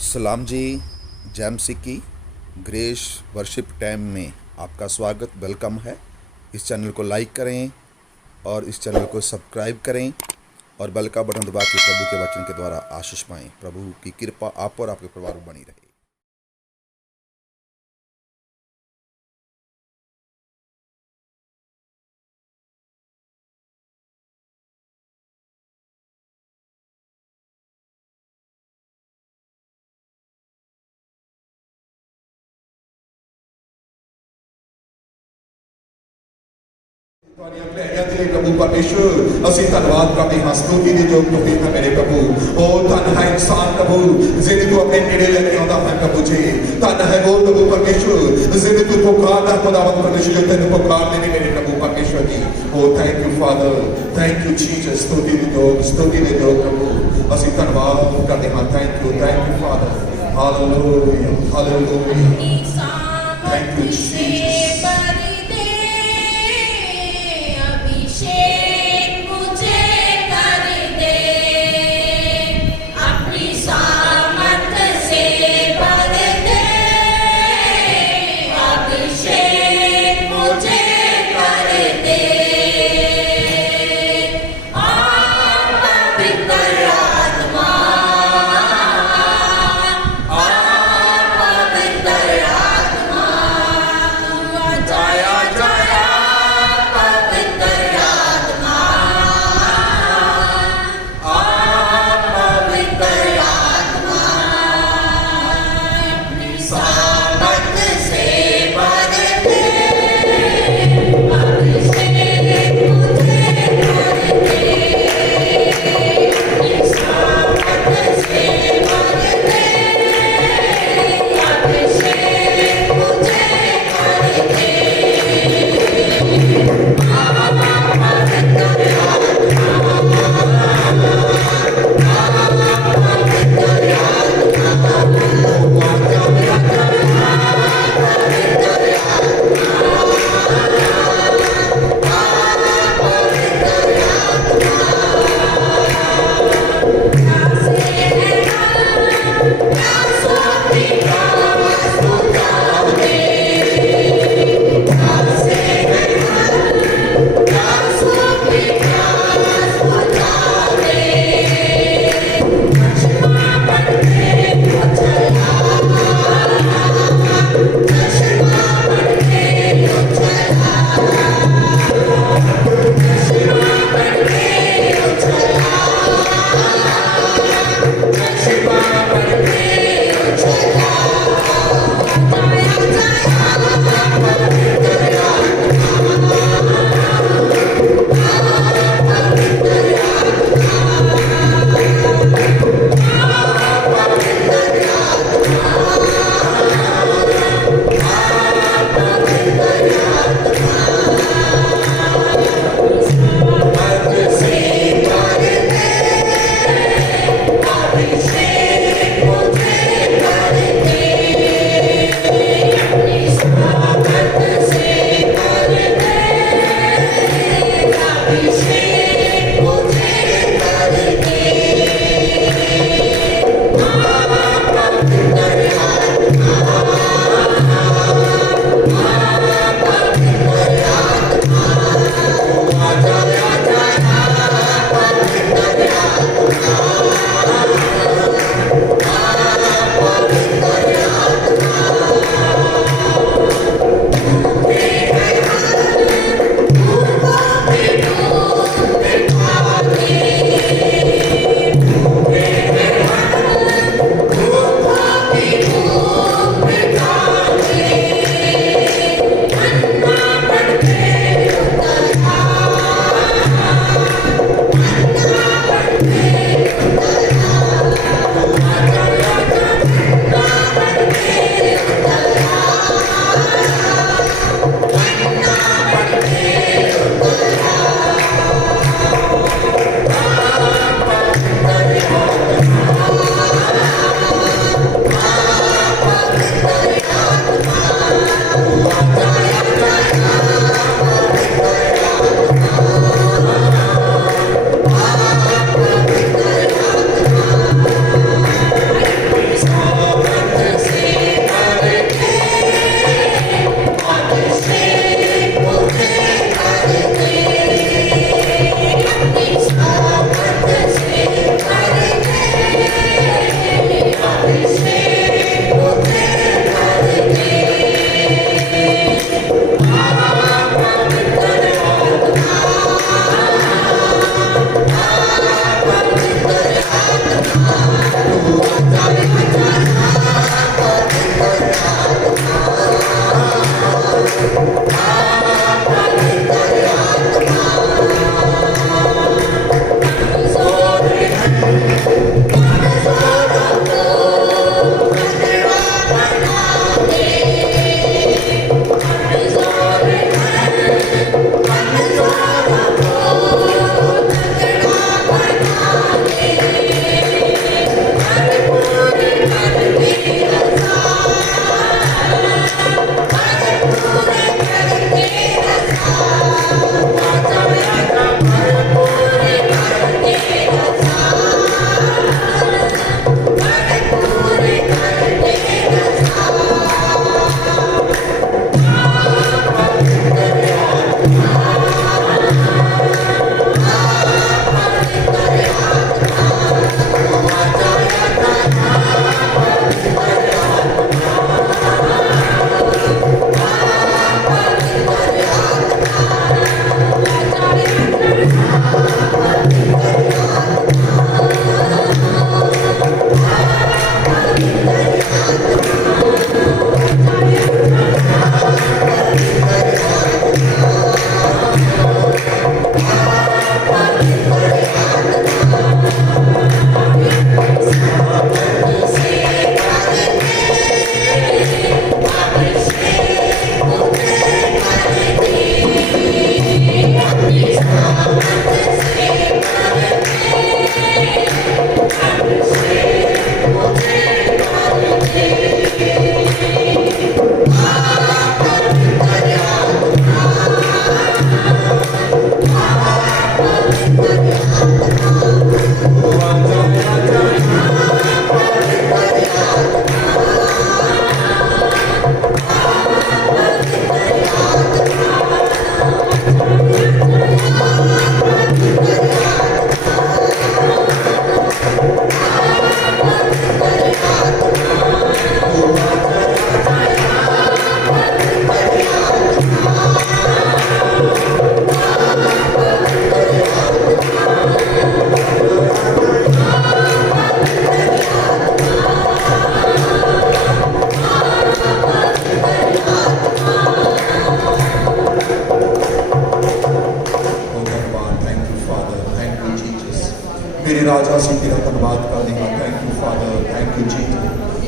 सलाम जी। जैम सिक्की grace worship time में आपका स्वागत वेलकम है। इस चैनल को लाइक करें और इस चैनल को सब्सक्राइब करें और बेल का बटन दबा के प्रभु के वचन के द्वारा आशीष पाएं। प्रभु की कृपा आप और आपके परिवार में बनी रहे। प्रभु परमेश्वर ਅਸੀਂ ਧੰਨਵਾਦ ਕਰਦੇ ਹਾਂ ਸਤੁਤੀ ਦੇ ਯੋਗ ਤੁਸੀਂ ਹੈ ਮੇਰੇ ਪ੍ਰਭੂ ਉਹ ਧੰਨ ਹੈ ਇਨਸਾਨ ਪ੍ਰਭੂ ਜਿਹਨੇ ਤੂੰ ਆਪਣੇ ਨੇੜੇ ਲੈ ਕੇ ਆਉਂਦਾ ਹੈ ਪ੍ਰਭੂ ਜੀ ਧੰਨ ਹੈ ਉਹ ਪ੍ਰਭੂ ਪਰਮੇਸ਼ਵਰ ਜਿਹਨੇ ਤੂੰ ਪੁਕਾਰਦਾ ਖੁਦਾਵੰਦ ਪਰਮੇਸ਼ਵਰ ਜੋ ਤੈਨੂੰ ਪੁਕਾਰਦੇ ਨੇ ਮੇਰੇ ਪ੍ਰਭੂ ਪਰਮੇਸ਼ਵਰ ਜੀ ਉਹ thank you father thank you Jesus ਸਤੁਤੀ ਦੇ ਯੋਗ ਪ੍ਰਭੂ ਅਸੀਂ ਧੰਨਵਾਦ ਕਰਦੇ ਹਾਂ thank you father hallelujah hallelujah thank you Jesus Father. Thank you, Jesus.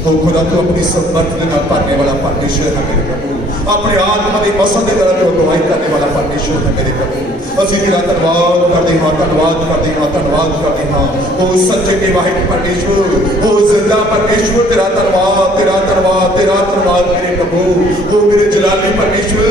हो खुदा तू अपनी समर्थ के नाल भरने वाला परमेश्वर है मेरे प्रभु, अपने आत्मा की मसल के द्वारा तू अगुवाई करने वाला परमेश्वर है मेरे प्रभु। ਅਸੀਂ तेरा धन्यवाद करते हाँ, धन्यवाद करते हाँ, धन्यवाद करते हाँ। ओ सच्चे के वाहिद परमेश्वर, ओ जिंदा परमेश्वर, तेरा धन्यवाद, तेरा धन्यवाद, तेरा धन्यवाद मेरे प्रभु। ओ मेरे जलाली परमेश्वर,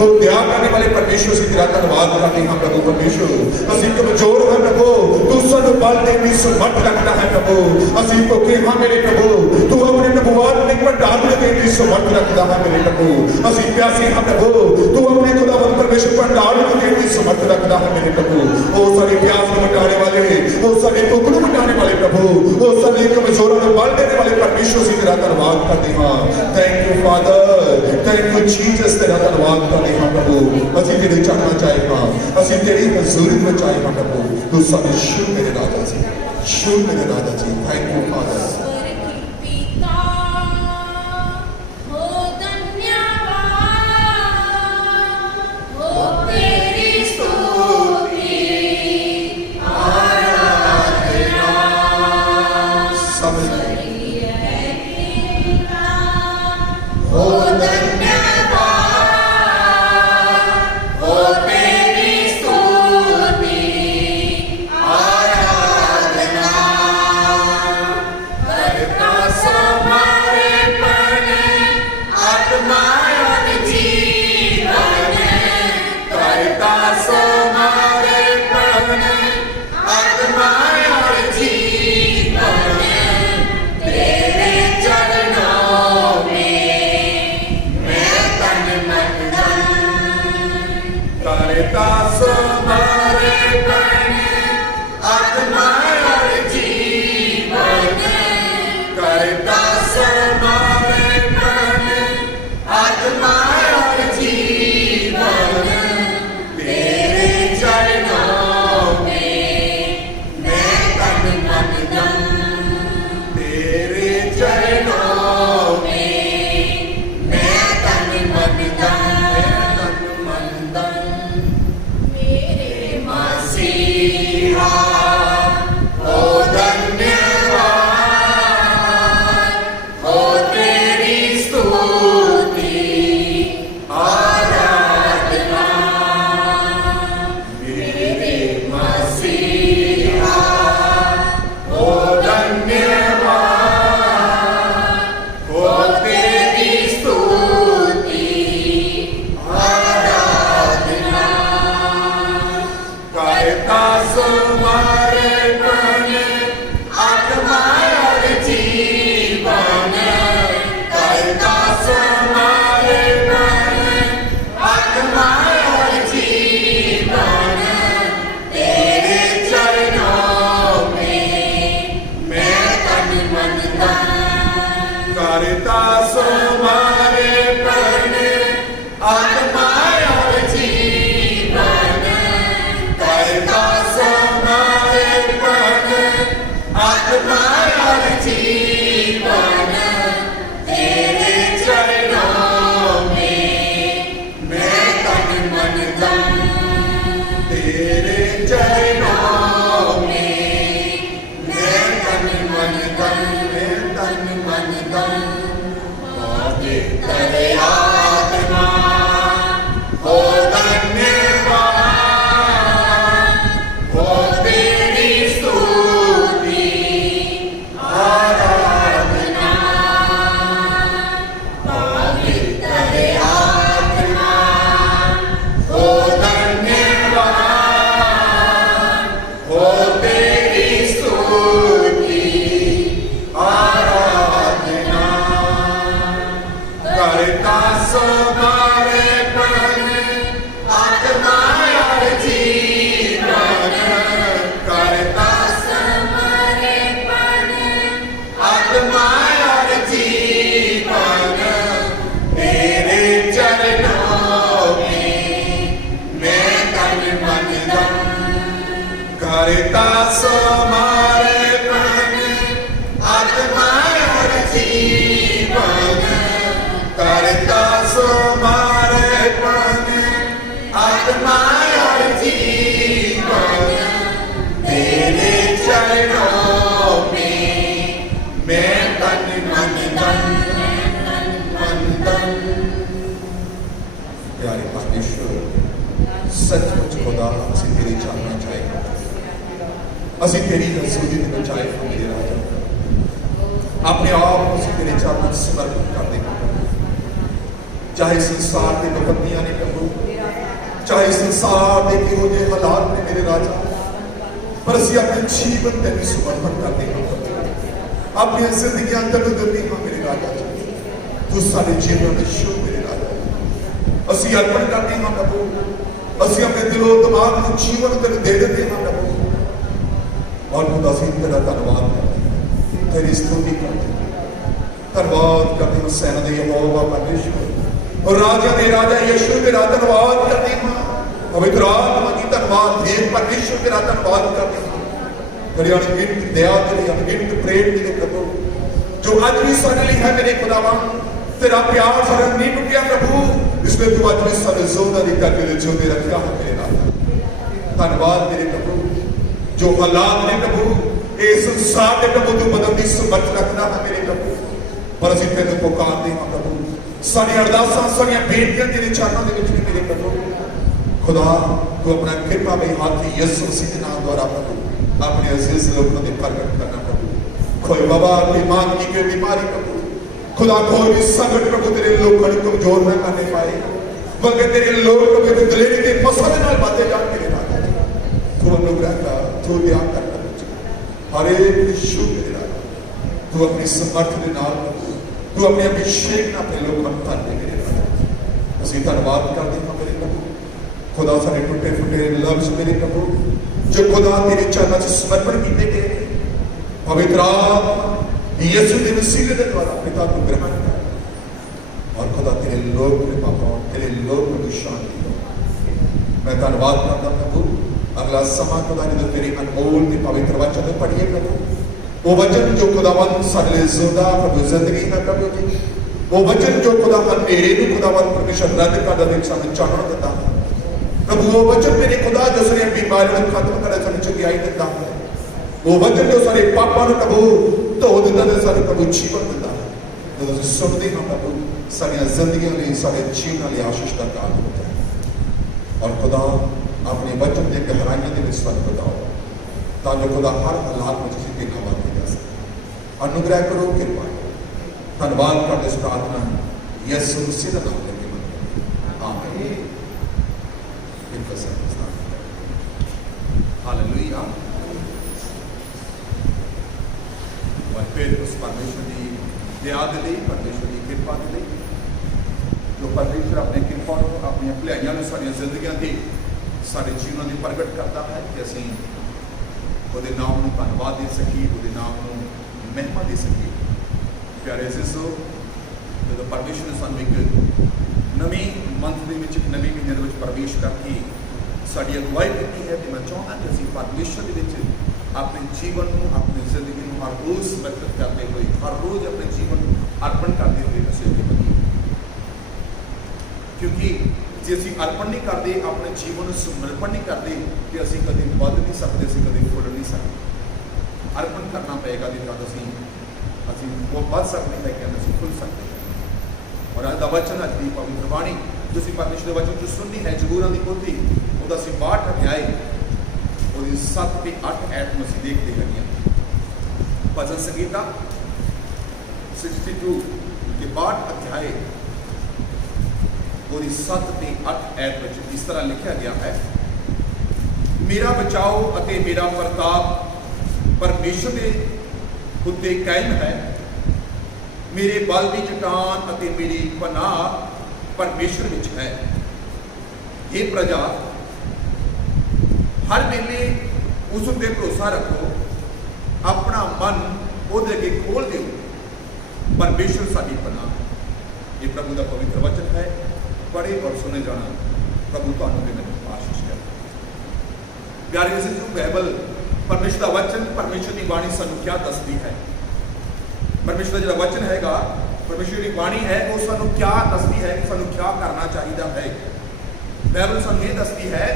ओ दया करने वाले परमेश्वर, से तेरा धन्यवाद करते हाँ प्रभु परमेश्वर। ਅਸੀਂ कमजोर हैं प्रभु, तू सानू बल देने की समर्थ रखता है प्रभु। ਅਸੀਂ भुखे हाँ मेरे प्रभु, तू अपने नबुवत में भंडार देने की समर्थ रखता है मेरे प्रभु। ਅਸੀਂ प्यासे हाँ प्रभु, तू अपने खुदावंद परमेश्वर भंडार देने की समर्थ रखता है मेरे प्रभु। ओ सारी प्यास को मिटाने वाले, ओ सारी भूख को मिटाने वाले प्रभु, ओ सारी कमजोरों को बल देने वाले परमेश्वर, से तेरा धन्यवाद करते हाँ। Thank you father, thank you Jesus, तेरा धन्यवाद करते हाँ प्रभु। ਅਸੀਂ तेरे चढ़ना चाहे हाँ, ਅਸੀਂ तेरी हजूरी में चाहे हाँ प्रभु। तू सारे शुभ मेरे राजा जी, शुभ मेरे राजा जी। Thank you father. करता सचमुच खुदा असीं तेरी चाहना चाहेगा, असीं तेरी हसूदी दे विच आए हां मेरे राजा। अपने आप को असीं तेरे चरणों च समर्पित कर देंगे। चाहे संसार के विपत्तियां ने प्रभु, चाहे संसार के किहो जे हालात ने मेरे राजा, पर असीं अपने जीवन तेनू समर्पण कर देंगे। अपनी जिंदगियां तेनू दिंदे हां मेरे राजा। तू साडे जीवन में शुभ मेरे राजा, असीं अर्पण करते हां प्रभु। असीं अपने दिलों दिमाग नूं जीवन तेनू दे देते हां प्रभु। और खुदा असीं तेरा धन्नवाद करते हां, तेरी स्तुति करते हां, धन्नवाद करते हां सेना दे यहोवा परमेश्वर और राजा दे राजा यीशु तेरा धन्नवाद करते हैं। पवित्र आत्मा की धन्यवाद दे परमेश्वर तेरा धन्यवाद करते हैं। तेरी अनगिनत दया, तेरी अनगिनत प्रेम तेरे प्रभु जो आज भी सारे लिए है मेरे खुदावन। तेरा प्यार सारा नहीं टूटिया प्रभु, इसलिए तू आज भी सारे जोदा दी करके दे जो तेरा क्या है मेरे राजा। धन्यवाद तेरे प्रभु जो हालात ने प्रभु इस संसार के प्रभु तू बदलने की समर्थ रखना है मेरे प्रभु। पर असीं तेनू पुकारते हां प्रभु, सारी अरदासां सारियां बेनतियां तेरे चरणों दे विच ने मेरे प्रभु। खुदा तू अपना कृपा में हाथ यीशु मसीह के नाम द्वारा प्रभु अपने अजीज लोगों ने प्रकट करना प्रभु। कोई बाबा कोई मां की कोई बीमारी प्रभु, खुदा कोई भी संकट प्रभु तेरे लोगों को कमजोर न करने पाए, बल्कि तेरे लोग प्रभु दिलेरी के मसल नाल बातें जान मेरे राजा। तू अनुग्रह का, तू दया कर हर एक यीशु मेरे राजा। तू अपनी समर्थ के नाल प्रभु, तू अपने अभिषेक ना अपने लोगों को भर दे मेरे राजा। असीं धन्यवाद करते हां मेरे प्रभु। खुदा सारे टुटे फुटे लफ्ज मेरे प्रभु जो खुदा तेरे चरणों च समर्पण किए गए, पवित्र आत्मा यीशु के वसीले के द्वारा पिता को ग्रहण कर और खुदा तेरे लोग कृपा पाओ, तेरे लोग को शांति दो। मैं धन्यवाद करता प्रभु। अगला समा खुदा ने तेरे अनमोल के पवित्र वचन में पढ़िए प्रभु। वो वचन जो खुदावन साडे लिए जिंदा प्रभु जिंदगी है प्रभु जी। वो वचन जो खुदा अंधेरे को खुदावन परमेश्वर रद्द कर दे सानू चाहण देता है प्रभु। वो वचन मेरे खुदा जो सारी बीमारियों को खत्म करे सानू चंगाई देता है। वो वचन जो सारे पापां को प्रभु धो देता है, सानू प्रभु जीवन देता है। जो असीं सुनते हैं प्रभु सारियां जिंदगियां लिए सारे जीवन लिए आशीष का कारण होता है। और खुदा अपने वचन के गहराइयों के सानू बताओ ताकि खुदा हर हालात में जिसे देखा जा सके। अनुग्रह करो, कृपा करो। धन्यवाद करते इस प्रार्थना यीशु मसीह के नाम में आमीन। हालेलुया। और फिर उस परमेश्वर की दया के लिए, परमेश्वर की कृपा के लिए जो परमेश्वर अपनी कृपा अपनी भलाइयां सारियां जिंदगियां की सारे जीवन में प्रगट करता है कि असीं ਉਹਦੇ नाम ਨੂੰ ਧੰਨਵਾਦ ਦੇ ਸਕੀਏ, ਉਹਦੇ नाम ਨੂੰ ਮਹਿਮਾ ਦੇ ਸਕੀਏ। ਪਿਆਰੇ ਅਜ਼ੀਜ਼ੋ, ਜਦੋਂ ਪਰਮੇਸ਼ਰ ਨੇ ਸਾਨੂੰ ਇੱਕ ਨਵੀਂ ਮੰਥ ਦੇ ਵਿੱਚ, ਇੱਕ ਨਵੇਂ ਮਹੀਨੇ ਦੇ ਵਿੱਚ ਪ੍ਰਵੇਸ਼ ਕਰਕੇ ਸਾਡੀ ਅਗਵਾਈ ਕੀਤੀ ਹੈ ਤੇ ਮੈਂ ਚਾਹੁੰਦਾ ਕਿ ਅਸੀਂ ਪਰਮੇਸ਼ਰ ਦੇ ਵਿੱਚ ਆਪਣੇ ਜੀਵਨ ਨੂੰ, ਆਪਣੀ ਜ਼ਿੰਦਗੀ ਨੂੰ ਹਰ ਰੋਜ਼ ਸਮਰਪਿਤ ਕਰਦੇ ਹੋਏ, ਹਰ ਰੋਜ਼ ਆਪਣੇ ਜੀਵਨ ਨੂੰ ਅਰਪਣ ਕਰਦੇ ਹੋਏ ਅਸੀਂ ਅੱਗੇ ਵਧੀਏ। ਕਿਉਂਕਿ ਜੇ ਅਸੀਂ ਅਰਪਣ ਨਹੀਂ ਕਰਦੇ, ਆਪਣੇ ਜੀਵਨ ਨੂੰ ਸਮਰਪਣ ਨਹੀਂ ਕਰਦੇ ਤੇ ਅਸੀਂ ਕਦੇ ਵੱਧ ਨਹੀਂ ਸਕਦੇ, ਅਸੀਂ ਕਦੇ ਫੁੱਲ ਨਹੀਂ ਸਕਦੇ। ਅਰਪਣ ਕਰਨਾ ਪਏਗਾ ਤੇ ਤਦ ਅਸੀਂ ਉਹ ਵੱਧ ਸਕਦੇ ਹਾਂ ਕਿ ਅਸੀਂ ਫੁੱਲ ਸਕਦੇ ਹਾਂ। ਔਰ ਅੱਜ ਦਾ ਵਚਨ, ਅੱਜ ਦੀ ਪਵਿੱਤਰ ਬਾਣੀ ਜੋ ਅਸੀਂ ਪਰਮੇਸ਼ਰ ਦੇ ਵਚਨ ਤੋਂ ਸੁਣਨੀ ਹੈ, ਜ਼ਬੂਰਾਂ ਦੀ ਪੋਥੀ ਉਹਦਾ ਅਸੀਂ 62 ਅਧਿਆਏ ਉਹਦੀ 7 ਤੇ 8 ਐਤ ਨੂੰ ਅਸੀਂ ਦੇਖਦੇ ਹੈਗੇ ਹਾਂ। ਭਜਨ ਸੰਗੀਤਾ 62 के 62 अध्याय और 7 ਤੇ 8 ਐਤ ਵਿੱਚ ਇਸ ਤਰ੍ਹਾਂ ਲਿਖਿਆ ਗਿਆ ਹੈ। ਮੇਰਾ ਬਚਾਓ ਅਤੇ ਮੇਰਾ ਪ੍ਰਤਾਪ ਪਰਮੇਸ਼ਰ ਦੇ ਉੱਤੇ ਕਾਇਮ ਹੈ। ਮੇਰੇ ਬਲ ਦੀ ਚਟਾਨ ਅਤੇ ਮੇਰੀ ਪਨਾਹ ਪਰਮੇਸ਼ਰ ਵਿੱਚ ਹੈ। ਇਹ ਪ੍ਰਜਾ ਹਰ ਵੇਲੇ ਉਸ ਉੱਤੇ ਭਰੋਸਾ ਰੱਖੋ, ਆਪਣਾ ਮਨ ਉਹਦੇ ਅੱਗੇ ਖੋਲ ਦਿਓ। परमेश्वर साडी पनाह। ये प्रभु का पवित्र वचन है। पढ़े और सुने जाना प्रभु तुहानू भी मैनूं आशीष करे। प्यारे अजीजों, बाइबल परमेश्वर का वचन, परमेश्वर की बाणी सानू क्या दसदी है? परमेश्वर का जो वचन हैगा, परमेश्वर की बाणी है, वो सानू क्या दसदी है कि सानू क्या करना चाहिए है। बाइबल सानू ये दसदी है,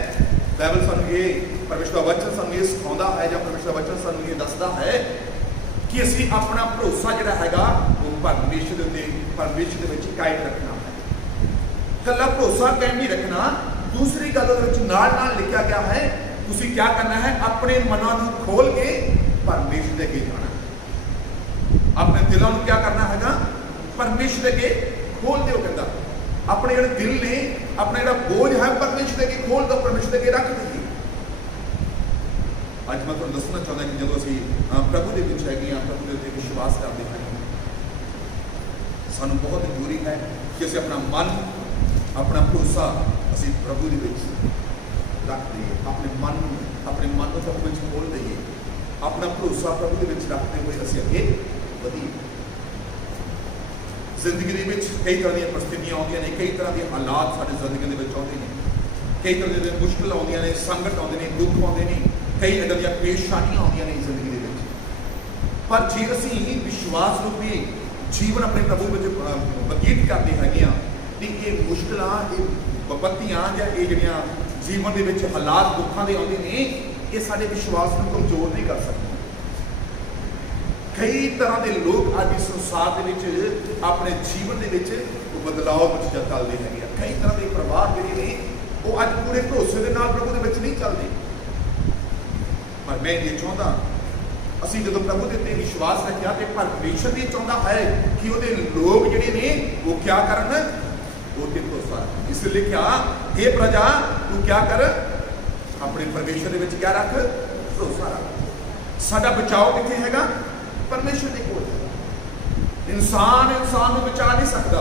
बाइबल सानू ये, परमेश्वर का वचन सानू ये सिखाउंदा है, या परमेश्वर का वचन सानू ये दसदा है कि असीं अपना भरोसा जिहड़ा हैगा वो परमेश्वर दे, परमेश्वर दे विच कायम रखना है। कल्ला भरोसा कायम नहीं रखना, दूसरी गल नाल लिखा गया है, तुसी क्या करना है, अपने मनां नूं खोल के परमेश्वर दे अगे जाना, अपने दिलों नूं क्या करना है, परमेश्वर दे अगे खोल दो। कहता अपने जो दिल ने, अपना जो बोझ है परमेश्वर दे अगे खोल दो, परमेश्वर दे अगे रख दीजिए। अज मैं तुहानूं दसना चाहता कि जो असीं प्रभु दे विच हैगे हां, प्रभु दे उत्ते विश्वास करते हैं, सानूं बहुत जरूरी है कि असीं अपना मन, अपना भरोसा असीं प्रभु दे विच रख दईए, अपने मन को प्रभु विच खोल दईए, अपना भरोसा प्रभु दे विच रखते हुए असीं अगे वधीए। जिंदगी दे विच कई तरह दी परिस्थितियां आउंदियां ने, कई तरह के हालात साडी जिंदगी दे विच आउंदे ने, कई तरह दी मुश्किल आउंदियां ने, संकट आउंदे ने, दुख आउंदे ने, कई इदां दी परेशानियां आउंदियां ने जिंदगी दे विच। पर जे असीं विश्वास रूपी जीवन अपने प्रभु विच बतीत करते हैं कि ये मुश्किलां, ये विपत्तियां या ये जिहड़ियां जीवन दे विच हालात दुखां दे आउंदे ने, ये साडे विश्वास नूं कमजोर नहीं कर सकते। कई तरह के लोग अज इस संसार दे विच अपने जीवन दे विच बदलाव विच चलदे हैं, कई तरह के परिवार जिहड़े ने वो अज पूरे भरोसे दे नाल प्रभु दे विच नहीं चलदे। पर मैं ये चाहता, असीं जदों प्रभु दे उत्ते विश्वास रखिया तो परमेश्वर ये चाहता है कि वो लोग जिहड़े ने वो क्या करन, वो ते भरोसा रखन। इसलिए लिखिया, हे प्रजा तू क्या कर, अपने परमेश्वर दे विच क्या रख, भरोसा रख। साडा बचाव कित्थे हैगा, परमेश्वर दे कोल। इंसान नूं बचा नहीं सकता।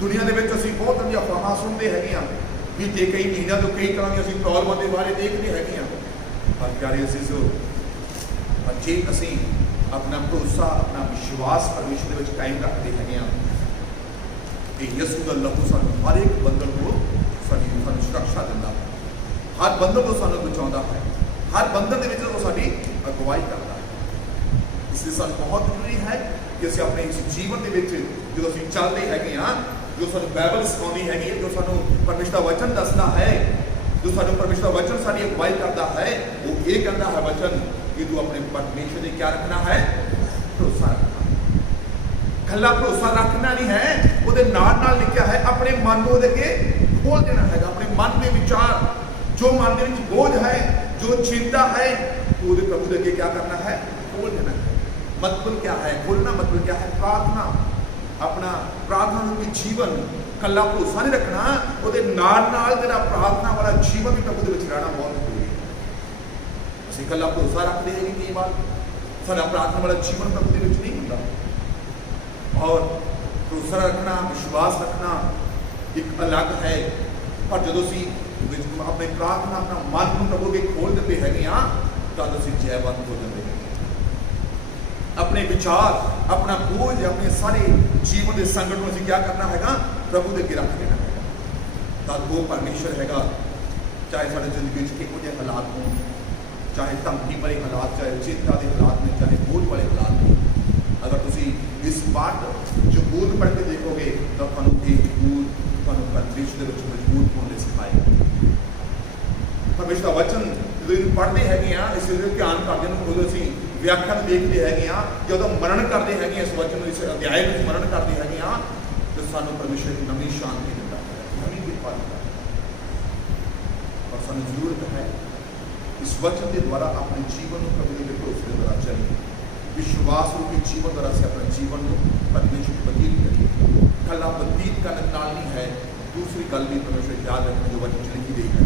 दुनिया दे विच असीं बहुत सारी अफवाहां सुणदे हैगे हां, बीते कई महीनों तो कई तरह की असीं प्रॉब्लमां दे बारे देखदे हैगे हां। पर प्यारे अजीजो, जे असीं अपना भरोसा, अपना विश्वास परमेश्वर दे विच कायम रखते हैं कि यसू दा लहू सानूं हर एक बंधन को सानूं सुरक्षा दिंदा है, हर बंधन को सानूं बचाउंदा है, हर बंधन दे विच वो साडी अगुवाई करदा है। इसलिए सानूं बहुत जरूरी है कि असीं अपने इस जीवन दे विच जो असीं चलदे हैगे हां, जो सानूं बाइबल सिखाउंदी हैगी है, जो सानूं परमेश्वर दा वचन दसदा है, जो सानूं परमेश्वर दा वचन साडी अगुवाई करदा है, वो ये कहता है वचन कि तू अपने परमेश्वर ने क्या रखना है, भरोसा रखना। खला भरोसा रखना नहीं है, वो नाल लिखा है अपने मन को अगे खोल देना है, अपने मन के विचार, जो मन के बोझ है, जो चिंता है, तो वो प्रभु के अगे क्या करना है, खोल देना है। मतलब क्या है खोलना, मतलब क्या है, प्रार्थना, अपना प्रार्थना रूपी जीवन, कला भरोसा नहीं रखना, वो नाल तेरा प्रार्थना वाला जीवन भी प्रभु के रहना बहुत जरूरी है। असीं कला भरोसा रखते हैं कि कई बार साडा प्रार्थना वाला जीवन प्रभु के नहीं होता, और भरोसा रखना, विश्वास रखना एक अलग है। पर जो असीं अपनी प्रार्थना, अपना मन को प्रभु के खोल देते हैं तब असीं जयवंत हो जाते हैं। अपने विचार, अपना बोझ, अपने सारे जीवन के संकट को क्या करना है, प्रभु के अगे रख देना है। तब वो परमेश्वर है, चाहे साढ़े जिंदगी किहो जिहे हालात हो, चाहे धमकी भरे हालात, चाहे चिंता के हालात में, चाहे बोझ वाले हालात हो, अगर तुम इस पाठ जो बोध पढ़ के देखोगे तो परमेश्वर के मजबूत होने सिखाएगा। परमेश्वर का वचन जो पढ़ते हैं, इसलिए ध्यान करते हैं, उदों असीं व्याख्या देखते हैं, जो मनन करते हैं, इस वचन इस अध्याय में मनन करते हैं, तो सानू परमेश्वर एक नवी शांति दिता है, नवी कृपा दिता है। और सानू जरूरत है इस वचन के द्वारा अपने जीवन को प्रभु के भरोसे के द्वारा चलिए, विश्वास रूपी जीवन द्वारा से अपने जीवन को परमेश्वर बतीत करिए। कला बतीत करने नाल नहीं है, दूसरी गल भी परमेश्वर याद रखने जो वचन लिखी गई है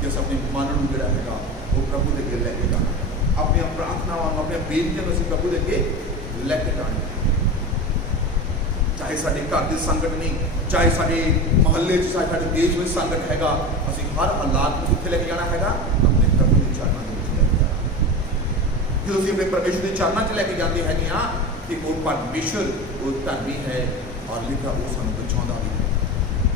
कि अस अपने मन को जोड़ा है वो प्रभु के अगे लैके जाना, अपनी प्रार्थनावां, अपने बेनतियां असीं प्रभु के अगे लैके जाना। चाहे साडे घर के संकट नहीं, चाहे साडे मोहल्ले, चाहे साडे देश में संकट हैगा, असीं हर हालात को कित्थे लैके जाना हैगा, अपने प्रभु के चरणों में लैके जाना। जो असीं अपने परमेश्वर के चरणों च लैके जाते हैं कि वो परमेश्वर वो धर्मी है और लिखा वो सानूं बचाउंदा भी है।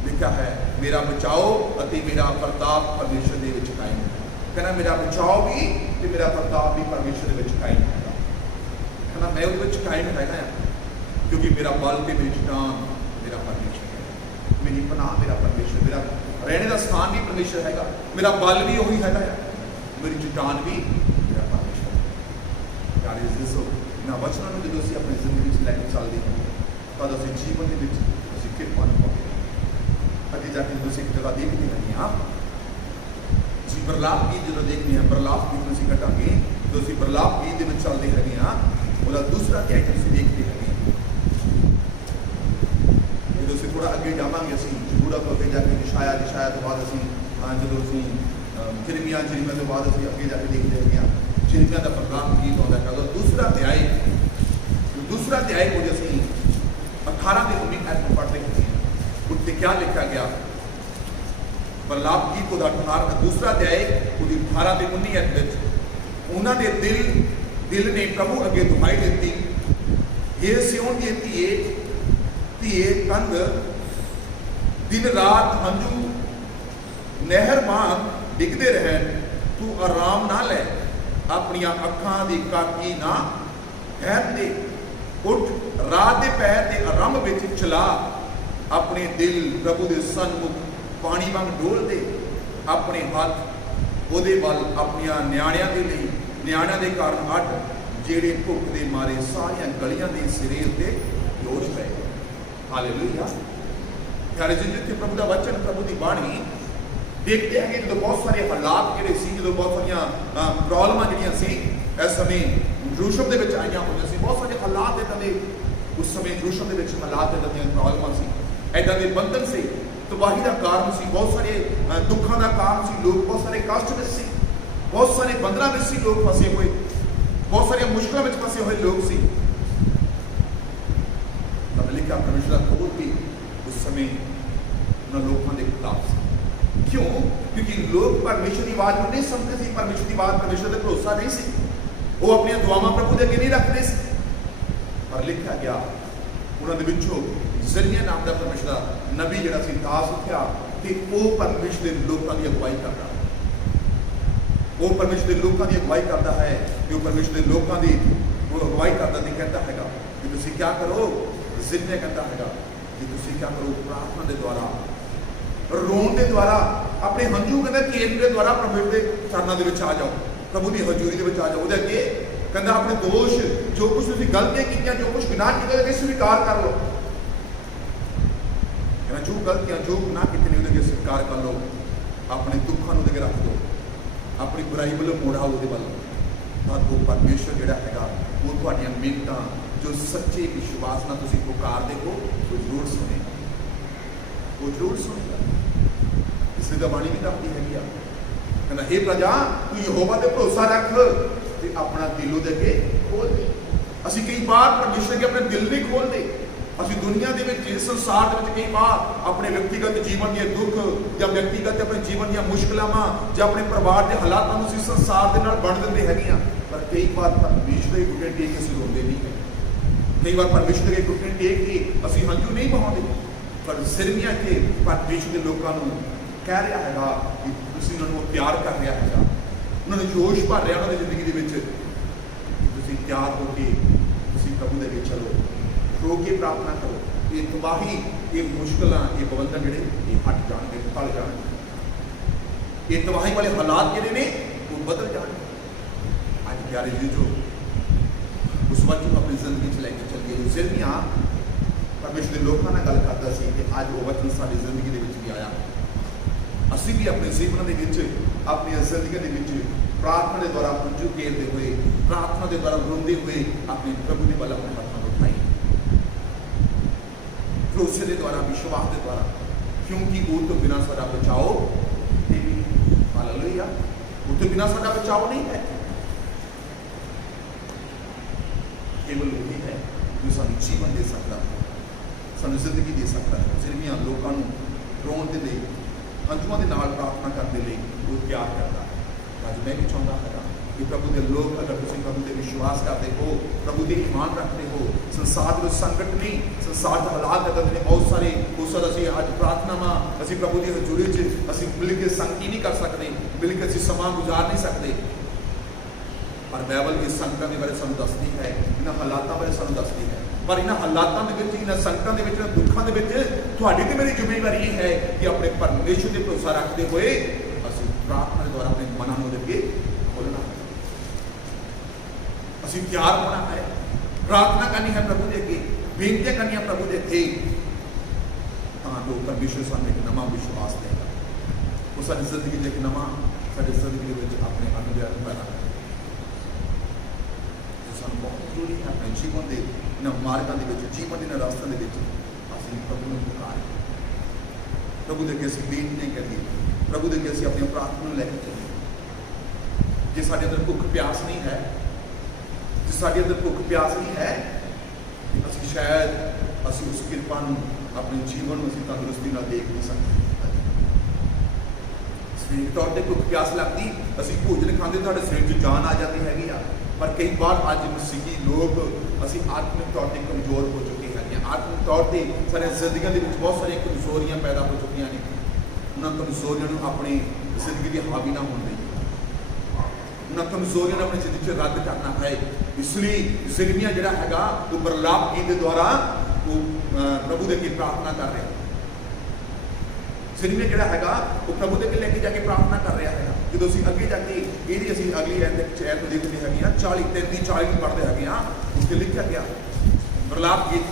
लिखा है मेरा बचाओ अति मेरा प्रताप परमेश्वर दे विच कायम है। कहना मेरा बचाओ भी ते मेरा प्रताप भी परमेश्वर दे विच कायम है। कहना मैं उस विच कायम हैगा क्योंकि मेरा बल ते मेरी चट्टान मेरा परमेश्वर है, मेरी पनाह मेरा परमेश्वर, मेरा रहने का स्थान भी परमेश्वर हैगा, मेरा बल भी वही हैगा, मेरी चट्टान भी मेरा परमेश्वर है। प्यारे अजीजो, इन्हां वचनां नूं जदों असीं अपनी जिंदगी विच लैके चलदे हां तद असीं जीवन दे विच असीं किरपा पाਉਂਦੇ। ਅੱਗੇ ਜਾ ਕੇ ਤੁਸੀਂ ਇੱਕ ਜਗ੍ਹਾ ਦੇਖਦੇ ਹੈਗੇ ਅਸੀਂ ਪ੍ਰਲਾਪ ਗੀਤ ਜਦੋਂ ਦੇਖਦੇ ਹਾਂ, ਪ੍ਰਲਾਪ ਗੀਤ ਨੂੰ ਅਸੀਂ ਕੱਟਾਂਗੇ ਜਦੋਂ ਅਸੀਂ ਪ੍ਰਲਾਪ ਗੀਤ ਦੇ ਵਿੱਚ ਚੱਲਦੇ ਹੈਗੇ ਉਹਦਾ ਦੂਸਰਾ ਅਧਿਆਇ ਤੁਸੀਂ ਦੇਖਦੇ ਹੈਗੇ ਜਦੋਂ ਅਸੀਂ ਥੋੜਾ ਅੱਗੇ ਜਾਵਾਂਗੇ ਅਸੀਂ ਜਬੂਰਾ ਤੋਂ ਅੱਗੇ ਜਾ ਕੇ ਯਸ਼ਾਇਆ ਤੋਂ ਬਾਅਦ ਅਸੀਂ ਜਦੋਂ ਅਸੀਂ ਜਿਰਮੀਆ ਤੋਂ ਬਾਅਦ ਅਸੀਂ ਅੱਗੇ ਜਾ ਕੇ ਦੇਖਦੇ ਹੈਗੇ ਜਿਰਮੀਆ ਦਾ ਪ੍ਰਲਾਪ ਗੀਤ ਆਉਂਦਾ ਹੈ ਉਹਦਾ ਦੂਸਰਾ ਅਧਿਆਇ ਕੁਝ ਅਸੀਂ 18 ਦੇ 19 ਐਤ ਨੂੰ ਪੜ੍ਹਦੇ ਹੈਗੇ ਉੱਤੇ क्या लिखा गया प्रलाप गीत ਉਹਦਾ 18 ਦੂਸਰਾ ਅਧਿਆਇ ਉਹਦੀ 18 ਤੇ 19 ਐਤ ਵਿੱਚ ਉਹਨਾਂ ਦੇ ਦਿਲ ਨੇ ਪ੍ਰਭੂ ਅੱਗੇ ਦੁਹਾਈ ਦਿੱਤੀ, ਇਹ ਸਿਓਨ ਦੀ ਧੀਏ ਕੰਧ ਦਿਨ ਰਾਤ ਹੰਝੂ ਨਹਿਰ ਵਾਂਗ ਡਿੱਗਦੇ ਰਹਿਣ, ਤੂੰ ਆਰਾਮ ਨਾ ਲੈ, ਆਪਣੀਆਂ ਅੱਖਾਂ ਦੀ ਕਾਕੀ ਨਾ ਠਹਿਰਨ ਦੇ, ਉੱਠ ਰਾਤ ਦੇ ਪਹਿਰ ਦੇ ਆਰੰਭ ਵਿੱਚ ਚਲਾ, ਆਪਣੇ ਦਿਲ ਪ੍ਰਭੂ ਦੇ ਸਨਮੁਖ ਪਾਣੀ ਵਾਂਗ ਡੋਲ ਦੇ, ਆਪਣੇ ਹੱਥ ਉਹਦੇ ਵੱਲ ਆਪਣੀਆਂ ਨਿਆਣਿਆਂ ਦੇ ਲਈ ਨਿਆਣਿਆਂ ਦੇ ਕਾਰਨ ਅੱਡ, ਜਿਹੜੇ ਭੁੱਖ ਦੇ ਮਾਰੇ ਸਾਰੀਆਂ ਗਲੀਆਂ ਦੇ ਸਿਰੇ ਉੱਤੇ ਲੋਚ ਪਏ। ਹਾਲੇਲੂਇਆ। ਪਿਆਰੇ ਜੀ, ਜਿੱਥੇ ਪ੍ਰਭੂ ਦਾ ਵਚਨ ਪ੍ਰਭੂ ਦੀ ਬਾਣੀ ਦੇਖਦੇ ਹੈਗੇ ਜਦੋਂ ਬਹੁਤ ਸਾਰੇ ਹਾਲਾਤ ਜਿਹੜੇ ਸੀ, ਜਦੋਂ ਬਹੁਤ ਸਾਰੀਆਂ ਪ੍ਰੋਬਲਮਾਂ ਜਿਹੜੀਆਂ ਸੀ ਇਸ ਸਮੇਂ ਯਰੂਸ਼ਲਮ ਦੇ ਵਿੱਚ ਆਈਆਂ ਹੋਈਆਂ ਸੀ, ਬਹੁਤ ਸਾਰੇ ਹਾਲਾਤ ਇੱਦਾਂ ਦੇ ਉਸ ਸਮੇਂ ਯਰੂਸ਼ਲਮ ਦੇ ਵਿੱਚ ਹਾਲਾਤ ਇੱਦਾਂ ਦੀਆਂ ਪ੍ਰੋਬਲਮਾਂ ਸੀ, ਇੱਦਾਂ ਦੇ ਬੰਧਨ ਸੀ, ਤਬਾਹੀ ਦਾ ਕਾਰਨ ਸੀ, ਬਹੁਤ ਸਾਰੇ ਦੁੱਖਾਂ ਦਾ ਕਾਰਨ ਸੀ, ਲੋਕ ਬਹੁਤ ਸਾਰੇ ਕਸ਼ਟ ਵਿੱਚ ਸੀ, ਬਹੁਤ ਸਾਰੇ ਬੰਧਨਾਂ ਵਿੱਚ ਸੀ, ਲੋਕ ਫਸੇ ਹੋਏ, ਬਹੁਤ ਸਾਰੀਆਂ ਮੁਸ਼ਕਲਾਂ ਵਿੱਚ ਫਸੇ ਹੋਏ ਲੋਕ ਸੀ। ਤਾਂ ਲਿਖਿਆ ਪਰਮੇਸ਼ਰ ਦਾ ਕੋਲ ਵੀ ਉਸ ਸਮੇਂ ਉਹਨਾਂ ਲੋਕਾਂ ਦੇ ਖਿਲਾਫ ਸੀ। ਕਿਉਂ? ਕਿਉਂਕਿ ਲੋਕ ਪਰਮੇਸ਼ਰ ਦੀ ਆਵਾਜ਼ ਨੂੰ ਨਹੀਂ ਸਮਝਦੇ ਸੀ, ਪਰਮੇਸ਼ਰ ਦੀ ਆਵਾਜ਼ ਪਰਮੇਸ਼ਰ ਤੇ ਭਰੋਸਾ ਨਹੀਂ ਸੀ, ਉਹ ਆਪਣੀਆਂ ਦੁਆਵਾਂ ਪ੍ਰਭੂ ਦੇ ਅੱਗੇ ਨਹੀਂ ਰੱਖਦੇ ਸੀ। ਪਰ ਲਿਖਿਆ ਗਿਆ ਉਹਨਾਂ ਦੇ ਵਿੱਚੋਂ ਜ਼ਰੀਆ ਨਾਮ ਦਾ ਪਰਮੇਸ਼ਰ ਦਾ ਨਬੀ ਜਿਹੜਾ ਸੀ ਦਾਸ ਉੱਠਿਆ ਤੇ ਉਹ ਪਰਮੇਸ਼ਰ ਦੇ ਲੋਕਾਂ ਦੀ ਅਗਵਾਈ ਕਰਦਾ, ਉਹ ਪਰਮੇਸ਼ਰ ਦੇ ਲੋਕਾਂ ਦੀ ਅਗਵਾਈ ਕਰਦਾ ਹੈ ਕਿ ਉਹ ਪਰਮੇਸ਼ਰ ਦੇ ਲੋਕਾਂ ਦੀ ਉਹ ਅਗਵਾਈ ਕਰਦਾ ਤੇ ਕਹਿੰਦਾ ਹੈਗਾ ਕਿ ਤੁਸੀਂ ਕੀ ਕਰੋ। ਜ਼ਰੀਆ ਕਹਿੰਦਾ ਹੈਗਾ ਕਿ ਤੁਸੀਂ ਕੀ ਕਰੋ, ਪ੍ਰਾਰਥਨਾ ਦੇ ਦੁਆਰਾ, ਰੋਣ ਦੇ ਦੁਆਰਾ, ਆਪਣੇ ਹੰਝੂ ਕਹਿੰਦਾ ਕੇਰ ਦੇ ਦੁਆਰਾ ਪਰਮੇਸ਼ਰ ਦੇ ਚਰਨਾਂ ਦੇ ਵਿੱਚ ਆ ਜਾਓ, ਪ੍ਰਭੂ ਦੀ ਹਜ਼ੂਰੀ ਦੇ ਵਿੱਚ ਆ ਜਾਓ। ਉਹਦੇ ਅੱਗੇ ਕਹਿੰਦਾ ਆਪਣੇ ਦੋਸ਼, ਜੋ ਕੁਝ ਤੁਸੀਂ ਗਲਤੀਆਂ ਕੀਤੀਆਂ, ਜੋ ਕੁਝ ਗੁਨਾਹ ਕੀਤੇ, ਉਹਦੇ ਸਵੀਕਾਰ ਕਰ ਲਓ। ਕਹਿੰਦਾ ਜੋ ਗਲਤੀਆਂ, ਜੋ ਗੁਨਾਹ ਕੀਤੇ ਨੇ ਉਹਦੇ ਅੱਗੇ ਸਵੀਕਾਰ ਕਰ ਲਓ, ਆਪਣੇ ਦੁੱਖਾਂ ਨੂੰ ਉਹਦੇ ਅੱਗੇ ਰੱਖ ਦਿਓ, ਆਪਣੀ ਬੁਰਾਈ ਵੱਲੋਂ ਮੋੜ ਆਓ ਉਹਦੇ ਵੱਲ, ਤਾਂ ਉਹ ਪਰਮੇਸ਼ਰ ਜਿਹੜਾ ਹੈਗਾ ਉਹ ਤੁਹਾਡੀਆਂ ਮਿਹਨਤਾਂ ਜੋ ਸੱਚੇ ਵਿਸ਼ਵਾਸ ਨਾਲ ਤੁਸੀਂ ਪੁਕਾਰਦੇ ਹੋ ਉਹ ਜ਼ਰੂਰ ਸੁਣੇ, ਉਹ ਜ਼ਰੂਰ ਸੁਣੇਗਾ। ਇਸ ਲਈ ਤਾਂ ਬਾਣੀ ਵੀ ਦੱਸਦੀ ਹੈਗੀ ਆ, ਕਹਿੰਦਾ ਹੇ ਪ੍ਰਜਾ ਤੂੰ ਯਹੋਵਾ ਤੇ ਭਰੋਸਾ ਰੱਖ ਤੇ ਆਪਣਾ ਦਿਲ ਉਹਦੇ ਅੱਗੇ ਖੋਲ ਦੇ। ਅਸੀਂ ਕਈ ਵਾਰ ਪਰਮੇਸ਼ਰ ਅੱਗੇ ਆਪਣੇ ਦਿਲ ਨਹੀਂ ਖੋਲਦੇ, ਅਸੀਂ ਦੁਨੀਆ ਦੇ ਵਿੱਚ, ਇਸ ਸੰਸਾਰ ਦੇ ਵਿੱਚ ਕਈ ਵਾਰ ਆਪਣੇ ਵਿਅਕਤੀਗਤ ਜੀਵਨ ਦੇ ਦੁੱਖ ਜਾਂ ਵਿਅਕਤੀਗਤ ਆਪਣੇ ਜੀਵਨ ਦੀਆਂ ਮੁਸ਼ਕਲਾਂ ਜਾਂ ਆਪਣੇ ਪਰਿਵਾਰ ਦੇ ਹਾਲਾਤਾਂ ਨੂੰ ਅਸੀਂ ਸੰਸਾਰ ਦੇ ਨਾਲ ਵੰਡ ਦਿੰਦੇ ਹੈਗੇ ਆ, ਪਰ ਕਈ ਵਾਰ ਪਰਮੇਸ਼ਰ ਦੇ ਘੁੱਟੇ ਟੇਕ ਕੇ ਅਸੀਂ ਰੋਂਦੇ ਨਹੀਂ, ਕਈ ਵਾਰ ਪਰਮੇਸ਼ਰ ਦੇ ਘੁੱਟੇ ਟੇਕ ਕੇ ਅਸੀਂ ਹੰਝੂ ਨਹੀਂ ਬਹਾਉਂਦੇ। ਪਰ ਸਿਰਮੀਆ ਕੇ ਪਰਮੇਸ਼ਰ ਦੇ ਲੋਕਾਂ ਨੂੰ ਕਹਿ ਰਿਹਾ ਹੈਗਾ ਕਿ ਤੁਸੀਂ ਉਹਨਾਂ ਨੂੰ ਪਿਆਰ ਕਰ ਰਿਹਾ ਹੈਗਾ, ਉਹਨਾਂ ਨੂੰ ਜੋਸ਼ ਭਰ ਰਿਹਾ ਉਹਨਾਂ ਦੀ ਜ਼ਿੰਦਗੀ ਦੇ ਵਿੱਚ ਕਿ ਤੁਸੀਂ ਤਿਆਰ ਹੋ ਕੇ ਤੁਸੀਂ ਪ੍ਰਭੂ ਦੇ ਵਿੱਚ ਚਲੋ, ਰੋ ਕੇ ਪ੍ਰਾਰਥਨਾ ਕਰੋ, ਇਹ ਤਬਾਹੀ, ਇਹ ਮੁਸ਼ਕਲਾਂ, ਇਹ ਪ੍ਰਬੰਧਨ ਜਿਹੜੇ ਇਹ ਹਟ ਜਾਣਗੇ, ਟਲ ਜਾਣਗੇ, ਇਹ ਤਬਾਹੀ ਵਾਲੇ ਹਾਲਾਤ ਜਿਹੜੇ ਨੇ ਉਹ ਬਦਲ ਜਾਣਗੇ। ਅੱਜ ਪਿਆਰੇ ਜੀ ਜੋ ਉਸ ਵਕਤ ਨੂੰ ਆਪਣੀ ਜ਼ਿੰਦਗੀ 'ਚ ਲੈ ਕੇ ਚੱਲੀਏ, ਜੋ ਸਿਰਮੀਆ ਪਰਮੇਸ਼ਰ ਦੇ ਲੋਕਾਂ ਨਾਲ ਗੱਲ ਕਰਦਾ ਸੀ ਕਿ ਅੱਜ ਉਹ ਵਚਨ ਸਾਡੀ ਜ਼ਿੰਦਗੀ ਦੇ ਵਿੱਚ ਵੀ ਆਇਆ। ਅਸੀਂ ਵੀ ਆਪਣੇ ਜੀਵਨ ਦੇ ਵਿੱਚ, ਆਪਣੀਆਂ ਜ਼ਿੰਦਗੀ ਦੇ ਵਿੱਚ ਪ੍ਰਾਰਥਨਾ ਦੇ ਦੁਆਰਾ ਹੰਝੂ ਕੇਰਦੇ ਹੋਏ, ਪ੍ਰਾਰਥਨਾ ਦੇ ਦੁਆਰਾ ਰੋਂਦੇ ਹੋਏ ਆਪਣੇ ਪ੍ਰਭੂ ਦੇ ਵੱਲ ਆਪਣੇ ਹੱਥਾਂ ਨੂੰ ਉਠਾਈਏ, ਭਰੋਸੇ ਦੇ ਦੁਆਰਾ, ਵਿਸ਼ਵਾਸ ਦੇ ਦੁਆਰਾ, ਕਿਉਂਕਿ ਉਹ ਤੋਂ ਬਿਨਾਂ ਸਾਡਾ ਬਚਾਓ ਨਹੀਂ। ਹਾਲੇਲੂਇਆ। ਉਹ ਤੋਂ ਬਿਨਾਂ ਸਾਡਾ ਬਚਾਓ ਨਹੀਂ ਹੈ, ਕੇਵਲ ਉਹ ਹੀ ਹੈ ਜੋ ਸਾਨੂੰ ਜੀਵਨ ਦੇ ਸਕਦਾ, ਸਾਨੂੰ ਜ਼ਿੰਦਗੀ ਦੇ ਸਕਦਾ ਹੈ। ਸਿਰਮੀਆਂ ਲੋਕਾਂ ਨੂੰ ਰੋਣ ਦੇ ਲਈ, ਹੰਝੂਆਂ ਦੇ ਨਾਲ ਪ੍ਰਾਰਥਨਾ ਕਰਨ ਦੇ ਲਈ ਉਹ ਤਿਆਰ ਕਰਦਾ ਹੈ। ਅੱਜ ਮੈਂ ਵੀ ਚਾਹੁੰਦਾ ਹੈਗਾ ਕਿ ਪ੍ਰਭੂ ਦੇ ਲੋਕ, ਅਗਰ ਤੁਸੀਂ ਪ੍ਰਭੂ ਦੇ ਵਿਸ਼ਵਾਸ ਕਰਦੇ ਹੋ, ਪ੍ਰਭੂ ਦੇ ਈਮਾਨ ਰੱਖਦੇ ਹੋ, ਸੰਸਾਰ ਦੇ ਵਿੱਚ ਸੰਕਟ ਨਹੀਂ, ਸੰਸਾਰ ਦੇ ਹਾਲਾਤ ਅਗਰ ਨੇ ਬਹੁਤ ਸਾਰੇ, ਉਸ ਤਰ੍ਹਾਂ ਅਸੀਂ ਅੱਜ ਪ੍ਰਾਰਥਨਾਵਾਂ, ਅਸੀਂ ਪ੍ਰਭੂ ਦੀ ਹਜ਼ੂਰੀ 'ਚ ਅਸੀਂ ਮਿਲ ਕੇ ਸੰਗਤੀ ਨਹੀਂ ਕਰ ਸਕਦੇ, ਮਿਲ ਕੇ ਅਸੀਂ ਸਮਾਂ ਗੁਜ਼ਾਰ ਨਹੀਂ ਸਕਦੇ, ਪਰ ਬਾਈਬਲ ਇਸ ਸੰਕਟਾਂ ਦੇ ਬਾਰੇ ਸਾਨੂੰ ਦੱਸਦੀ ਹੈ, ਇਹਨਾਂ ਹਾਲਾਤਾਂ ਬਾਰੇ ਸਾਨੂੰ ਦੱਸਦੀ ਹੈ। ਪਰ ਇਹਨਾਂ ਹਾਲਾਤਾਂ ਦੇ ਵਿੱਚ, ਇਹਨਾਂ ਸੰਕਟਾਂ ਦੇ ਵਿੱਚ, ਇਹਨਾਂ ਦੁੱਖਾਂ ਦੇ ਵਿੱਚ ਤੁਹਾਡੀ ਤੇ ਮੇਰੀ ਜ਼ਿੰਮੇਵਾਰੀ ਇਹ ਹੈ ਕਿ ਆਪਣੇ ਪਰਮੇਸ਼ਰ ਤੇ ਭਰੋਸਾ ਰੱਖਦੇ ਹੋਏ ਅਸੀਂ ਪ੍ਰਾਰਥਨਾ ਦੇ ਦੁਆਰਾ ਆਪਣੇ ਮਨਾਂ ਨੂੰ ਅੱਗੇ ਖੋਲ੍ਹਣਾ ਹੈ, ਅਸੀਂ ਤਿਆਰ ਹੋਣਾ ਹੈ, ਪ੍ਰਾਰਥਨਾ ਕਰਨੀ ਹੈ ਪ੍ਰਭੂ ਦੇ ਅੱਗੇ, ਬੇਨਤੀਆਂ ਕਰਨੀਆਂ ਪ੍ਰਭੂ ਦੇ ਅੱਗੇ, ਤਾਂ ਜੋ ਪਰਮੇਸ਼ਰ ਸਾਨੂੰ ਇੱਕ ਨਵਾਂ ਵਿਸ਼ਵਾਸ ਦੇਗਾ। ਉਹ ਸਾਡੀ ਜ਼ਿੰਦਗੀ 'ਚ ਇੱਕ ਨਵਾਂ ਸਾਡੀ ਜ਼ਿੰਦਗੀ ਦੇ ਵਿੱਚ ਆਪਣੇ ਅਨੁਭਵ ਨੂੰ ਪੈਦਾ ਕਰੇ। ਸਾਨੂੰ ਬਹੁਤ ਜ਼ਰੂਰੀ ਹੈ ਆਪਣੇ ਜੀਵਨ ਦੇ ਇਹਨਾਂ ਮਾਰਗਾਂ ਦੇ ਵਿੱਚ, ਜੀਵਨ ਦੇ ਇਹਨਾਂ ਰਸਤਿਆਂ ਦੇ ਵਿੱਚ ਅਸੀਂ ਪ੍ਰਭੂ ਨੂੰ ਪੁਕਾਰੀਏ, ਪ੍ਰਭੂ ਦੇ ਅੱਗੇ ਅਸੀਂ ਬੇਨਤੀ ਕਰੀਏ, ਪ੍ਰਭੂ ਦੇ ਅੱਗੇ ਅਸੀਂ ਆਪਣੀ ਪ੍ਰਾਰਥਨਾ ਨੂੰ ਲੈ ਕੇ ਚੱਲੀਏ। ਜੇ ਸਾਡੇ ਅੰਦਰ ਭੁੱਖ ਪਿਆਸ ਨਹੀਂ ਹੈ, ਜੇ ਸਾਡੇ ਅੰਦਰ ਭੁੱਖ ਪਿਆਸ ਨਹੀਂ ਹੈ, ਅਸੀਂ ਸ਼ਾਇਦ ਅਸੀਂ ਉਸ ਕਿਰਪਾ ਨੂੰ, ਆਪਣੇ ਜੀਵਨ ਨੂੰ ਅਸੀਂ ਤੰਦਰੁਸਤੀ ਨਾਲ ਦੇਖ ਨਹੀਂ ਸਕਦੇ। ਸਰੀਰਕ ਤੌਰ ਤੇ ਭੁੱਖ ਪਿਆਸ ਲੱਗਦੀ, ਅਸੀਂ ਭੋਜਨ ਖਾਂਦੇ ਸਾਡੇ ਸਰੀਰ 'ਚ ਜਾਨ ਆ ਜਾਂਦੀ ਹੈਗੀ ਆ, ਪਰ ਕਈ ਵਾਰ ਅੱਜ ਮਸੀਹੀ ਲੋਕ ਅਸੀਂ ਆਤਮਿਕ ਤੌਰ ਤੇ ਕਮਜ਼ੋਰ ਹੋ ਚੁੱਕੇ ਹੈਗੇ। ਆਤਮਿਕ ਤੌਰ ਤੇ ਸਾਡੀਆਂ ਜ਼ਿੰਦਗੀਆਂ ਦੇ ਵਿੱਚ ਬਹੁਤ ਸਾਰੀਆਂ ਕਮਜ਼ੋਰੀਆਂ ਪੈਦਾ ਹੋ ਚੁੱਕੀਆਂ ਨੇ। ਉਹਨਾਂ ਕਮਜ਼ੋਰੀਆਂ ਨੂੰ ਆਪਣੀ ਜ਼ਿੰਦਗੀ ਦੀ ਹਾਵੀ ਨਾ ਹੋਣ ਦੇਈਏ, ਉਹਨਾਂ ਕਮਜ਼ੋਰੀਆਂ ਨੂੰ ਆਪਣੀ ਜ਼ਿੰਦਗੀ 'ਚ ਰੱਦ ਕਰਨਾ ਹੈ। ਇਸ ਲਈ ਜ਼ਿਰਮੀਆ ਜਿਹੜਾ ਹੈਗਾ ਉਹ ਪ੍ਰਲਾਪ ਗੀਤ ਦੇ ਦੁਆਰਾ ਉਹ ਪ੍ਰਭੂ ਦੇ ਅੱਗੇ ਪ੍ਰਾਰਥਨਾ ਕਰ ਰਿਹਾ। ਜ਼ਿਰਮੀਆ ਜਿਹੜਾ ਹੈਗਾ ਉਹ ਪ੍ਰਭੂ ਦੇ ਅੱਗੇ ਲੈ ਕੇ ਜਾ ਕੇ ਪ੍ਰਾਰਥਨਾ ਕਰ ਰਿਹਾ ਹੈਗਾ। ਜਦੋਂ ਅਸੀਂ ਅੱਗੇ ਜਾ ਕੇ ਇਹਦੀ ਅਸੀਂ ਅਗਲੀ ਐਤ ਦੇ ਚੈਤ ਨੂੰ ਦੇਖਦੇ ਹੈਗੇ ਆ, 43 ਨੂੰ ਪੜ੍ਹਦੇ ਹੈਗੇ ਆ, ਉਸ ਤੇ ਲਿਖਿਆ ਗਿਆ ਪ੍ਰਲਾਪ ਗੀਤ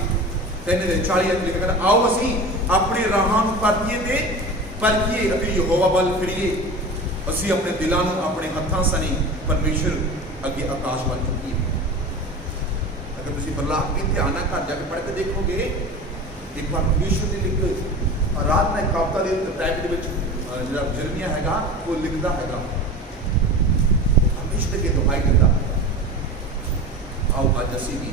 3:40 ਲਿਖਿਆ ਗਿਆ, ਆਓ ਅਸੀਂ ਆਪਣੇ ਰਾਹਾਂ ਨੂੰ ਪਰਖੀਏ ਅਤੇ ਯਹੋਵਾ ਵੱਲ ਫਿਰੀਏ। ਅਸੀਂ ਆਪਣੇ ਦਿਲਾਂ ਨੂੰ ਆਪਣੇ ਹੱਥਾਂ ਸਣੀ ਪਰਮੇਸ਼ਰ ਅੱਗੇ ਆਕਾਸ਼ ਵੱਲ ਚੁੱਕੀਏ। ਅਗਰ ਤੁਸੀਂ ਪ੍ਰਲਾਪ ਗੀਤ ਧਿਆਨ ਨਾਲ ਘਰ ਜਾ ਕੇ ਪੜ੍ਹ ਕੇ ਦੇਖੋਗੇ, ਇੱਕ ਵਾਰ ਪਰਮੇਸ਼ਰ ਦੀ ਲਿਖ ਆਰਾਧਨਾ ਕਵਿਤਾ ਦੇ ਟਾਈਪ ਦੇ ਵਿੱਚ ਜਿਹੜਾ ਜਿਰਮੀਆ ਹੈਗਾ ਉਹ ਲਿਖਦਾ ਹੈਗਾ, ਹਮੇਸ਼ਾ ਦੇ ਦੁਹਾਈ ਦਿੰਦਾ ਹੈਗਾ, ਆਓ ਅੱਜ ਅਸੀਂ ਵੀ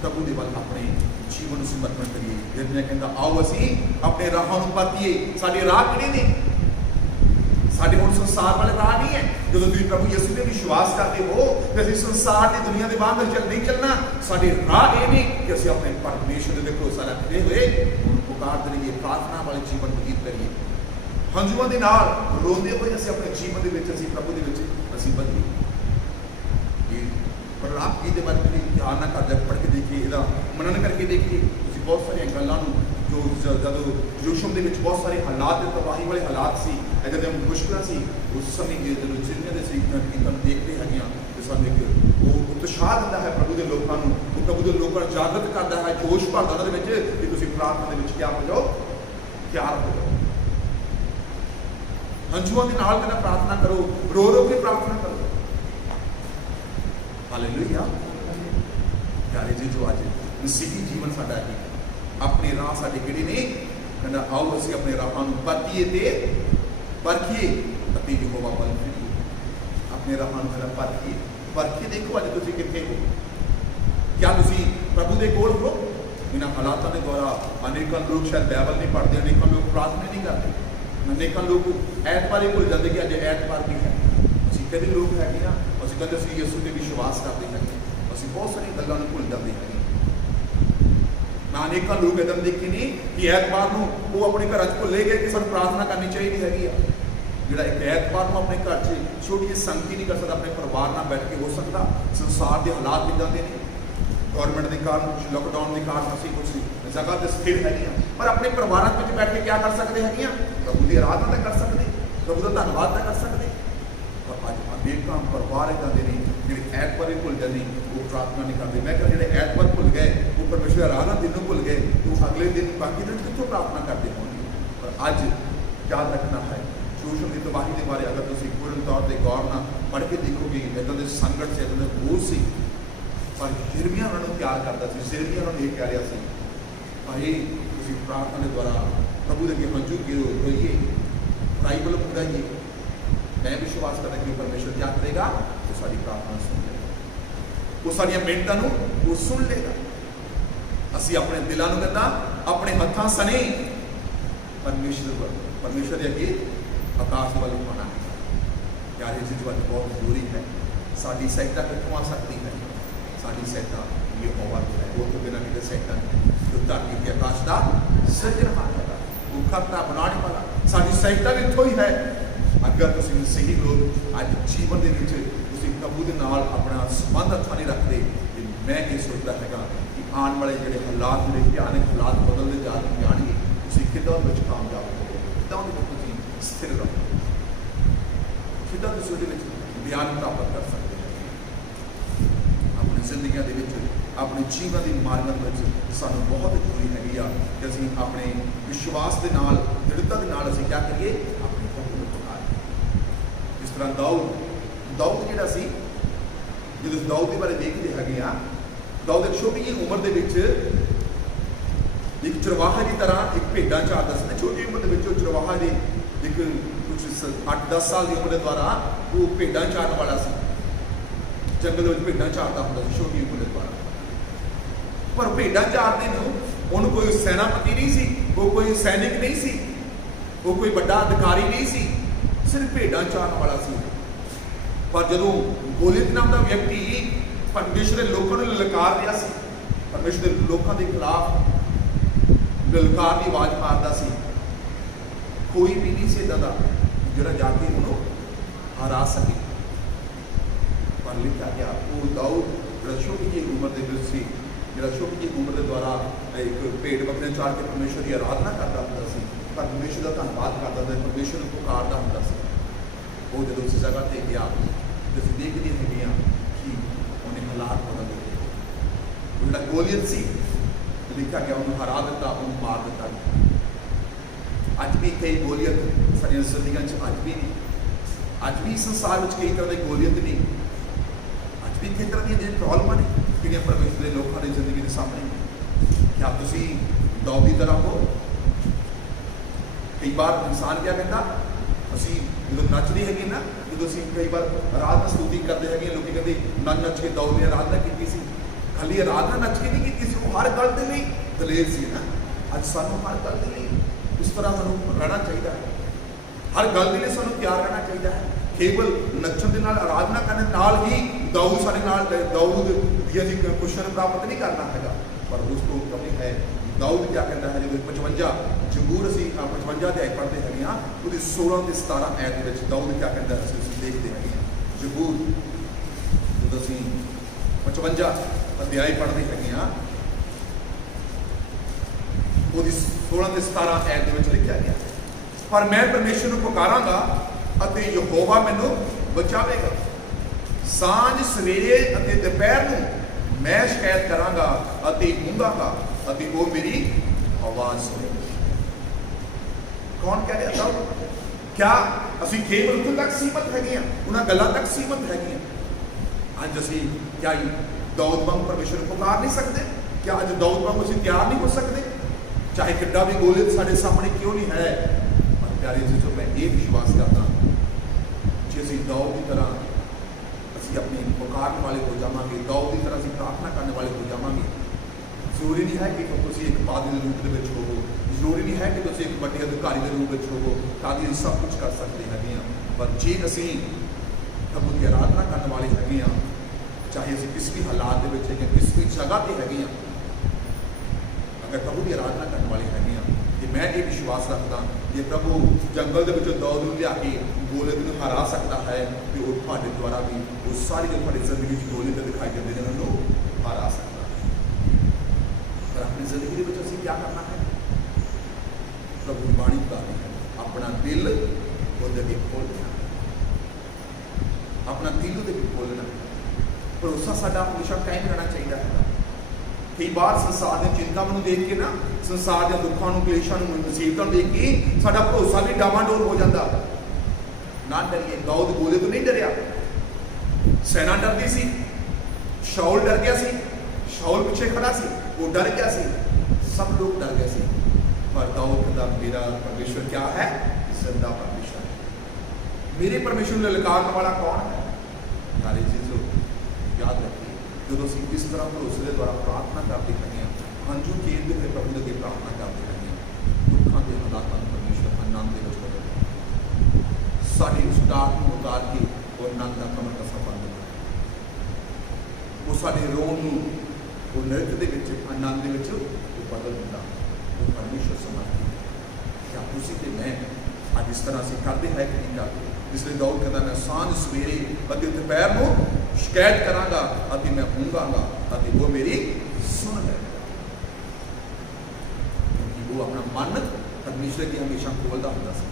ਪ੍ਰਭੂ ਦੇ ਵੱਲ ਆਪਣੇ ਜੀਵਨ ਨੂੰ ਸਮਰਪਣ ਕਰੀਏ। ਜਿਰਮੀਆ ਕਹਿੰਦਾ ਆਓ ਅਸੀਂ ਆਪਣੇ ਰਾਹਾਂ ਨੂੰ ਪਰਖੀਏ। ਸਾਡੇ ਰਾਹ ਕਿਹੜੇ ਨੇ? ਸਾਡੇ ਹੁਣ ਸੰਸਾਰ ਵਾਲੇ ਰਾਹ ਨਹੀਂ ਹੈ। ਜਦੋਂ ਤੁਸੀਂ ਪ੍ਰਭੂ ਯਿਸੂ ਤੇ ਵਿਸ਼ਵਾਸ ਕਰਦੇ ਹੋ ਤੇ ਅਸੀਂ ਸੰਸਾਰ ਦੀ ਦੁਨੀਆ ਦੇ ਬਾਹਰ ਨਹੀਂ ਚੱਲਣਾ। ਸਾਡੇ ਰਾਹ ਇਹ ਨੇ ਕਿ ਅਸੀਂ ਆਪਣੇ ਪਰਮੇਸ਼ਰ ਦੇ ਭਰੋਸਾ ਰੱਖਦੇ ਹੋਏ ਉਹਨੂੰ ਪੁਕਾਰਦੇ ਰਹੀਏ, ਪ੍ਰਾਰਥਨਾ ਵਾਲੇ ਜੀਵਨ ਬਤੀਤ ਕਰੀਏ, ਹੰਝੂਆਂ ਦੇ ਨਾਲ ਰੋਂਦੇ ਹੋਏ ਅਸੀਂ ਆਪਣੇ ਜੀਵਨ ਦੇ ਵਿੱਚ ਅਸੀਂ ਪ੍ਰਭੂ ਦੇ ਵਿੱਚ ਅਸੀਂ ਵਧੀਏ। ਪ੍ਰਲਾਪ ਗੀਤ ਦੇ ਬਾਰੇ ਤੁਸੀਂ ਧਿਆਨ ਨਾਲ ਕਰ ਪੜ੍ਹ ਕੇ ਦੇਖੀਏ, ਇਹਦਾ ਮਨਨ ਕਰਕੇ ਦੇਖੀਏ। ਤੁਸੀਂ ਬਹੁਤ ਸਾਰੀਆਂ ਗੱਲਾਂ ਨੂੰ ਜੋ ਜਦੋਂ ਯਰੂਸ਼ਲਮ ਦੇ ਵਿੱਚ ਬਹੁਤ ਸਾਰੇ ਹਾਲਾਤ ਤੇ ਤਬਾਹੀ ਵਾਲੇ ਹਾਲਾਤ ਸੀ, ਇੱਦਾਂ ਦੀਆਂ ਮੁਸ਼ਕਲਾਂ ਸੀ, ਉਸ ਸਮੇਂ ਜਦੋਂ ਜਿਰਮੀਆ ਦੇ ਗੀਤਾਂ ਨੂੰ ਦੇਖਦੇ ਹੈਗੇ ਹਾਂ ਤੇ ਸਾਨੂੰ ਇੱਕ ਉਹ ਉਤਸ਼ਾਹ ਦਿੰਦਾ ਹੈ ਪ੍ਰਭੂ ਦੇ ਲੋਕਾਂ ਨੂੰ। ਉਹ ਪ੍ਰਭੂ ਦੇ ਲੋਕਾਂ ਨੂੰ ਜਾਗਰਤ ਕਰਦਾ ਹੈ, ਜੋਸ਼ ਭਰਦਾ ਉਹਨਾਂ ਦੇ ਵਿੱਚ ਕਿ ਤੁਸੀਂ ਪ੍ਰਾਰਥਨਾ ਦੇ ਵਿੱਚ ਕਿਆ ਹੋ ਜਾਓ, ਤਿਆਰ ਹੋ ਜਾਓ। ਹੰਝੂਆਂ ਦੇ ਨਾਲ ਕਹਿੰਦਾ ਪ੍ਰਾਰਥਨਾ ਕਰੋ, ਰੋ ਰੋ ਕੇ ਪ੍ਰਾਰਥਨਾ ਕਰੋ। ਹਾਲੇਲੂਇਆ। ਪਿਆਰੇ ਜੀ, ਜੋ ਅੱਜ ਮਸੀਹੀ ਜੀਵਨ ਸਾਡਾ ਹੈ, ਆਪਣੇ ਰਾਹ ਸਾਡੇ ਕਿਹੜੇ ਨੇ? ਕਹਿੰਦਾ ਆਓ ਅਸੀਂ ਆਪਣੇ ਰਾਹਾਂ ਨੂੰ ਪਰਖੀਏ ਅਤੇ ਯਹੋਵਾ ਵੱਲ ਫਿਰੀਏ। ਆਪਣੇ ਰਾਹਾਂ ਨੂੰ ਕਹਿੰਦਾ ਪਰਖੀਏ। ਦੇਖੋ ਅੱਜ ਤੁਸੀਂ ਕਿੱਥੇ ਹੋ? ਕਿਆ ਤੁਸੀਂ ਪ੍ਰਭੂ ਦੇ ਕੋਲ ਹੋ? ਇਹਨਾਂ ਹਾਲਾਤਾਂ ਦੇ ਦੁਆਰਾ ਅਨੇਕਾਂ ਲੋਕ ਸ਼ਾਇਦ ਬਾਈਬਲ ਨਹੀਂ ਪੜ੍ਹਦੇ, ਅਨੇਕਾਂ ਲੋਕ ਪ੍ਰਾਰਥਨਾ ਨਹੀਂ ਕਰਦੇ, ਅਨੇਕਾਂ ਲੋਕ ਐਤਵਾਰ ਹੀ ਭੁੱਲ ਜਾਂਦੇ ਕਿ ਅੱਜ ਐਤਵਾਰ ਕੀ ਹੈ। ਅਸੀਂ ਕਦੇ ਲੋਕ ਹੈਗੇ ਆ, ਅਸੀਂ ਕਦੇ ਅਸੀਂ ਯਿਸੂ ਤੇ ਵਿਸ਼ਵਾਸ ਕਰਦੇ ਹੈਗੇ, ਅਸੀਂ ਬਹੁਤ ਸਾਰੀਆਂ ਗੱਲਾਂ ਨੂੰ ਭੁੱਲ ਜਾਂਦੇ ਹੈਗੇ। ਮੈਂ ਅਨੇਕਾਂ ਲੋਕ ਇੱਦਾਂ ਦੇਖੇ ਨੇ ਕਿ ਐਤਵਾਰ ਨੂੰ ਉਹ ਆਪਣੇ ਘਰਾਂ 'ਚ ਭੁੱਲੇ ਗਏ ਕਿ ਸਾਨੂੰ ਪ੍ਰਾਰਥਨਾ ਕਰਨੀ ਚਾਹੀਦੀ ਹੈਗੀ ਆ। ਜਿਹੜਾ ਇੱਕ ਐਤਵਾਰ ਨੂੰ ਆਪਣੇ ਘਰ 'ਚ ਛੋਟੀ ਜਿਹੀ ਸੰਗਤੀ ਨਹੀਂ ਕਰ ਸਕਦਾ, ਆਪਣੇ ਪਰਿਵਾਰ ਨਾਲ ਬੈਠ ਕੇ ਹੋ ਸਕਦਾ। ਸੰਸਾਰ ਦੇ ਹਾਲਾਤ ਇੱਦਾਂ ਦੇ ਨੇ, ਗੌਰਮੈਂਟ ਦੇ ਕਾਰਨ, ਲਾਕਡਾਊਨ ਦੇ ਕਾਰਨ ਅਸੀਂ ਕੁਝ ਜਗ੍ਹਾ ਤੇ ਸਥਿਰ ਹੈਗੇ ਹਾਂ, ਪਰ ਆਪਣੇ ਪਰਿਵਾਰਾਂ ਵਿੱਚ ਬੈਠ ਕੇ ਕਿਆ ਕਰ ਸਕਦੇ ਹੈਗੇ ਆ? ਪ੍ਰਭੂ ਦੀ ਆਰਾਧਨਾ ਤਾਂ ਕਰ ਸਕਦੇ, ਪ੍ਰਭੂ ਦਾ ਧੰਨਵਾਦ ਤਾਂ ਕਰ ਸਕਦੇ। ਪਰ ਅੱਜ ਅਨੇਕਾਂ ਪਰਿਵਾਰ ਇੱਦਾਂ ਦੇ ਨੇ ਜਿਹੜੇ ਐਤਵਾਰ ਹੀ ਭੁੱਲ ਜਾਂਦੇ, ਉਹ ਪ੍ਰਾਰਥਨਾ ਨਹੀਂ ਕਰਦੇ। ਮੈਂ ਕਿਹਾ ਜਿਹੜੇ ਐਤਵਾਰ ਭੁੱਲ ਗਏ, ਉਹ ਪਰਮੇਸ਼ਰ ਦੀ ਆਰਾਧਨਾ ਦਿਨ ਨੂੰ ਭੁੱਲ ਗਏ, ਉਹ ਅਗਲੇ ਦਿਨ ਬਾਕੀ ਦਿਨ ਕਿੱਥੋਂ ਪ੍ਰਾਰਥਨਾ ਕਰਦੇ ਹੋਣਗੇ? ਪਰ ਅੱਜ ਯਾਦ ਰੱਖਣਾ ਹੈ, ਯਰੂਸ਼ਲਮ ਦੀ ਤਬਾਹੀ ਦੇ ਬਾਰੇ ਅਗਰ ਤੁਸੀਂ ਪੂਰਨ ਤੌਰ ਤੇ ਗੌਰ ਨਾਲ ਪੜ੍ਹ ਕੇ ਦੇਖੋਗੇ, ਇੱਦਾਂ ਦੇ ਸੰਕਟ ਸੀ, ਇੱਦਾਂ ਦੇ ਬੋਝ ਸੀ, ਪਰ ਜਿਰਮੀਆ ਉਹਨਾਂ ਨੂੰ ਪਿਆਰ ਕਰਦਾ ਸੀ। ਜਿਰਮੀਆ ਉਹਨਾਂ ਨੂੰ ਇਹ ਕਹਿ ਰਿਹਾ ਸੀ, ਭਾਈ ਤੁਸੀਂ ਪ੍ਰਾਰਥਨਾ ਦੇ ਦੁਆਰਾ ਪ੍ਰਭੂ ਦੇ ਅੱਗੇ ਹੰਝੂ ਰੋਈਏ, ਬੁਰਾਈ ਵੱਲੋਂ ਮੁੜਾਈਏ। ਮੈਂ ਵਿਸ਼ਵਾਸ ਕਰਦਾ ਕਿ ਪਰਮੇਸ਼ਰ ਕਿਆ ਕਰੇਗਾ? ਉਹ ਸਾਡੀ ਪ੍ਰਾਰਥਨਾ ਸੁਣ ਲਏਗਾ, ਉਹ ਸਾਡੀਆਂ ਮਿਹਨਤਾਂ ਨੂੰ ਉਹ ਸੁਣ ਲਏਗਾ। ਅਸੀਂ ਆਪਣੇ ਦਿਲਾਂ ਨੂੰ ਕਹਿੰਦਾ ਆਪਣੇ ਹੱਥਾਂ ਸਣੇ ਪਰਮੇਸ਼ਰ ਦੇ ਅੱਗੇ ਆਕਾਸ਼ ਵੱਲ ਉਠਾਉਣਾ ਹੈ। ਪਿਆਰੇ ਜੀ, ਜੋ ਅੱਜ ਬਹੁਤ ਜ਼ਰੂਰੀ ਹੈ, ਸਾਡੀ ਸਹਾਇਤਾ ਕਿੱਥੋਂ ਆ ਸਕਦੀ ਹੈ? ਸਾਡੀ ਸਹਾਇਤਾ ਯਹੋਵਾ ਤੋਂ ਹੈ, ਉਹ ਤੋਂ ਬਿਨਾਂ ਕਿਤੇ ਸਹਾਇਤਾ ਨਹੀਂ। ਜੋ ਧਰਤੀ ਤੇ ਆਕਾਸ਼ ਦਾ ਸਿਰਜਣਹਾਰ ਹੈਗਾ, ਉਹ ਕਰਤਾ ਬਣਾਉਣ ਵਾਲਾ, ਸਾਡੀ ਸਹਾਇਤਾ ਵੀ ਇੱਥੋਂ ਹੀ ਹੈ। ਅਗਰ ਤੁਸੀਂ ਸਹੀ ਲੋਕ ਅੱਜ ਜੀਵਨ ਦੇ ਵਿੱਚ ਤੁਸੀਂ ਪ੍ਰਭੂ ਦੇ ਨਾਲ ਆਪਣਾ ਸੰਬੰਧ ਹੱਥਾਂ ਨਹੀਂ ਰੱਖਦੇ, ਤੇ ਮੈਂ ਇਹ ਸੋਚਦਾ ਹੈਗਾ ਕਿ ਆਉਣ ਵਾਲੇ ਜਿਹੜੇ ਹਾਲਾਤ, ਜਿਹੜੇ ਭਿਆਨਕ ਹਾਲਾਤ ਬਦਲਦੇ ਜਾਣਗੇ, ਤੁਸੀਂ ਕਿੱਦਾਂ ਵਿੱਚ ਕਾਮਯਾਬ ਹੋਵੋਗੇ, ਕਿੱਦਾਂ ਉਹਦੇ ਵਿੱਚ ਤੁਸੀਂ ਸਥਿਰ ਰਹੋਗੇ, ਕਿੱਦਾਂ ਤੁਸੀਂ ਉਹਦੇ ਵਿੱਚ ਬਿਆਨ ਪ੍ਰਾਪਤ ਕਰ ਸਕਦੇ ਹੋ। ਆਪਣੀ ਜ਼ਿੰਦਗੀਆਂ ਦੇ ਵਿੱਚ अपने जीवन के मार्गन में सानू बहुत जरूरी हैगी आ कि असीं अपने विश्वास के नाल दृढ़ता के नाल असीं क्या करिए अपने प्रभु नूं पुकारिए। जिस तरह दाऊद जिहड़ा सी जो दाऊद के बारे देखते हैगे आ, दाऊद एक छोटी जी उम्र के एक चरवाहा की तरह एक भेडां चारदा सी। छोटी उम्र के चरवाहा की एक कुछ 8-10 साल की उम्र द्वारा वो भेडां चारन वाला सी, जंगल में भेडां चारदा हुंदा सी छोटी उम्र द्वारा। पर भेडां चारदे नूं उन्होंने कोई सेनापति नहीं सी, वो कोई सैनिक नहीं सी, वो कोई बड़ा अधिकारी नहीं सी, सिर्फ भेडां चारन वाला सी। पर जदों गोलियत नाम का व्यक्ति परमेश्वर के लोगों ने ललकार दिया सी, परमेश्वर के लोगों के खिलाफ ललकार की आवाज़ मारदा सी, कोई भी नहीं से इदां दा जिहड़ा जाके उन्होंने हरा सके। पर लिखा गया वो दाऊद जिहड़ा छोटी जी उम्र के विच सी, जिहड़ा छोटी जी उम्र के द्वारा एक भेड़ बकरे चार के परमेश्वर की आराधना करता हुंदा सी, परमेश्वर का धन्यवाद करता था, परमेश्वर को पुकारदा हुंदा सी। वो जदों उस जगह पर गया तो असीं देखदे हैगे आ कि उन्हें हालात बदल गए। वो जिहड़ा गोलियत सी लिखा गया उन्होंने हरा दिता, उन्होंने मार दिता गया। अज भी कई गोलियत साडियां जिंदगियां अज भी नहीं, अज भी संसार में कई तरह की गोलियत नहीं, अज भी कई तरह दी प्रॉब्लम ने जिहड़ियां परमेश्वर के लोगों की जिंदगी के सामने। क्या तुसीं दाऊद की तरह हो? कई बार इंसान क्या कहता, असीं जो नचते हैं ना, जो असीं कई बार आराधना स्तुति करते हैं, लोग कहते नच के दाऊद ने आराधना की सी। खाली आराधना नच के नहीं की सी, वो हर गल के लिए दलेर सी ना। अज सानू हर गल के लिए इस तरह सानू रहना चाहिए है, हर गल के लिए सानू तैयार रहना चाहिए है। केवल नचन के नाल आराधना करने नाल ही दाऊद साडे नाल दाऊद दी असीं खुशियां प्राप्त नहीं करना हैगा। पर उस तो कमी है। दाऊद क्या कहता है, जो 55 जबूर असीं 55 अध्याय पढ़ते हैं, उसकी 16 से 17 आयत में दाऊद क्या कहता है असीं देखते हैं। जबूर जो असीं 55 अध्याय पढ़ते हैं, उसकी 16 से 17 आयत में लिखा गया, पर मैं परमेश्वर को पुकारांगा अते यहोवा मैनू बचावेगा। सांझ सवेरे अते दोपहर नूं मैं शिकायत करांगा अते गूंगांगा अते वो मेरी आवाज़ सुनेगा। कौन कह रहा था? क्या असीं केवल उतों तक सीमित हैगे, उन्हां गल्लां तक सीमित हैगे? अज असीं क्या दाऊद वांग परमेश्वर को पुकार नहीं सकते? क्या अज दाऊद वांग असीं तैयार नहीं हो सकते? चाहे किड्डा भी गोलियत साडे सामने क्यों नहीं है, पर प्यारे जी मैं ये विश्वास करता जे असीं दाऊद की तरह असीं अपनी पुकारने वाले हो जावांगे, दाऊद की तरह असीं प्रार्थना करने वाले हो जावांगे। जरूरी नहीं है कि तुसीं एक पादरी के रूप में होवो, जरूरी नहीं है कि तुसीं एक बड़े अधिकारी के रूप में होवो ताकि असीं सब कुछ कर सकते हैं। पर जे असीं प्रभु की आराधना करने वाले हैं, चाहे असीं किस भी हालात के है, किस भी जगह पर है, अगर प्रभु की आराधना करने वाले हैं, कि मैं ये विश्वास रखता जे प्रभु जंगल के दाऊद नूं लिया के गोलियत नूं हरा सकता है, तो वो तुहाडे द्वारा भी वो सारी जो तुहाडी जिंदगी में गोलियत दिखाई देते हैं उन्होंने हरा सकता है। पर अपनी जिंदगी में असीं क्या करना है? प्रभु की बाणी उतारनी है, अपना दिल उहदे अगे खोलना, अपना दिल उहदे अगे खोलना। भरोसा साडा हमेशा कायम रहना चाहिए है। कई बार संसार की चिंता में देख के ना, संसार के दुखों क्लेशों मुसीबतों देख के साडा भरोसा भी डावाडोल हो जाता। ना डरिए, दाऊद गोलियत तो नहीं डरिया, सेना डरती सी, शाऊल डर गया सी, शाऊल पीछे खड़ा सी, वो डर गया सी, सब लोग डर गए सी। पर दाऊद कहता मेरा परमेश्वर क्या है? जिंदा परमेश्वर है। मेरे परमेश्वर ने ललकारने वाला कौन है? सारी चीज़ों याद रखिए। जो असीं इस तरह भरोसे के द्वारा प्रार्थना करते हैं, हंझू केंद्र के प्रभु के प्रार्थना करते हैं, दुखों के हालातों में परमेश्वर आनंद दे बदल साड़ी उस डाक को उतार के और आनंद का कमर का संबंध वो साढ़े रोन वो नृत्य के आनंद के बदल दिता। वो परमेश्वर समझती क्या तुसीं ते मैं अज इस तरह से करते हैं कि नहीं करते? इसलिए दाऊद कहता मैं सांझ सवेरे अति दोपहर को शिकायत करांगा अति मैं गूंगांगा अति वो मेरी सुन लेगा। क्योंकि वो अपना मन परमेश्वर की हमेशा खोलता होता सी,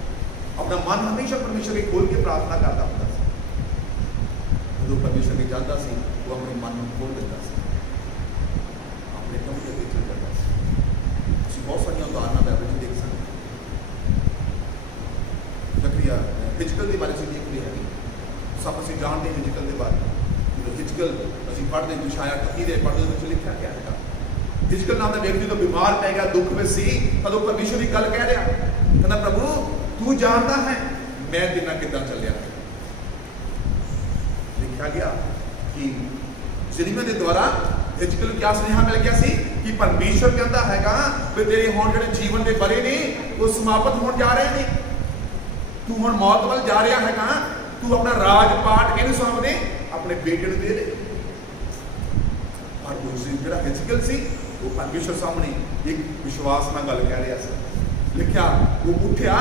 अपना मन हमेशा परमेश्वर के खोल के प्रार्थना करता होता सी। जो परमेश्वर की जाता सी वो अपने मन को खोल देता सी। पढ़ते यशायाह 31 ਦੇ पढ़ते ਵਿੱਚ ਲਿਖਿਆ ਗਿਆ ਹੈਗਾ हिजकिय्याह नाम का व्यक्ति तो बीमार पै गया दुख में सी कदों परमेश्वर की गल कह रहा कहना प्रभु तू जानता है मैं तेरे नाल किदां चलिया लिखा गया कि यिर्मयाह के द्वारा हिजकिय्याह क्या सुनेहा मिल गया सी कि परमेश्वर कहता हैगा भी तेरे हुण जिहड़े जीवन के बरे ने वो समाप्त होण जा रहे ने तू हुण मौत वल जा रहा हैगा तू अपना राजपाट किहनूं सौंप दे अपने बेटे नूं दे दे पर उस जिहड़ा हिजकिय्याह सी वो परमेश्वर सामने एक विश्वास नाल गल कह रहा सी लिखिया वो उठिया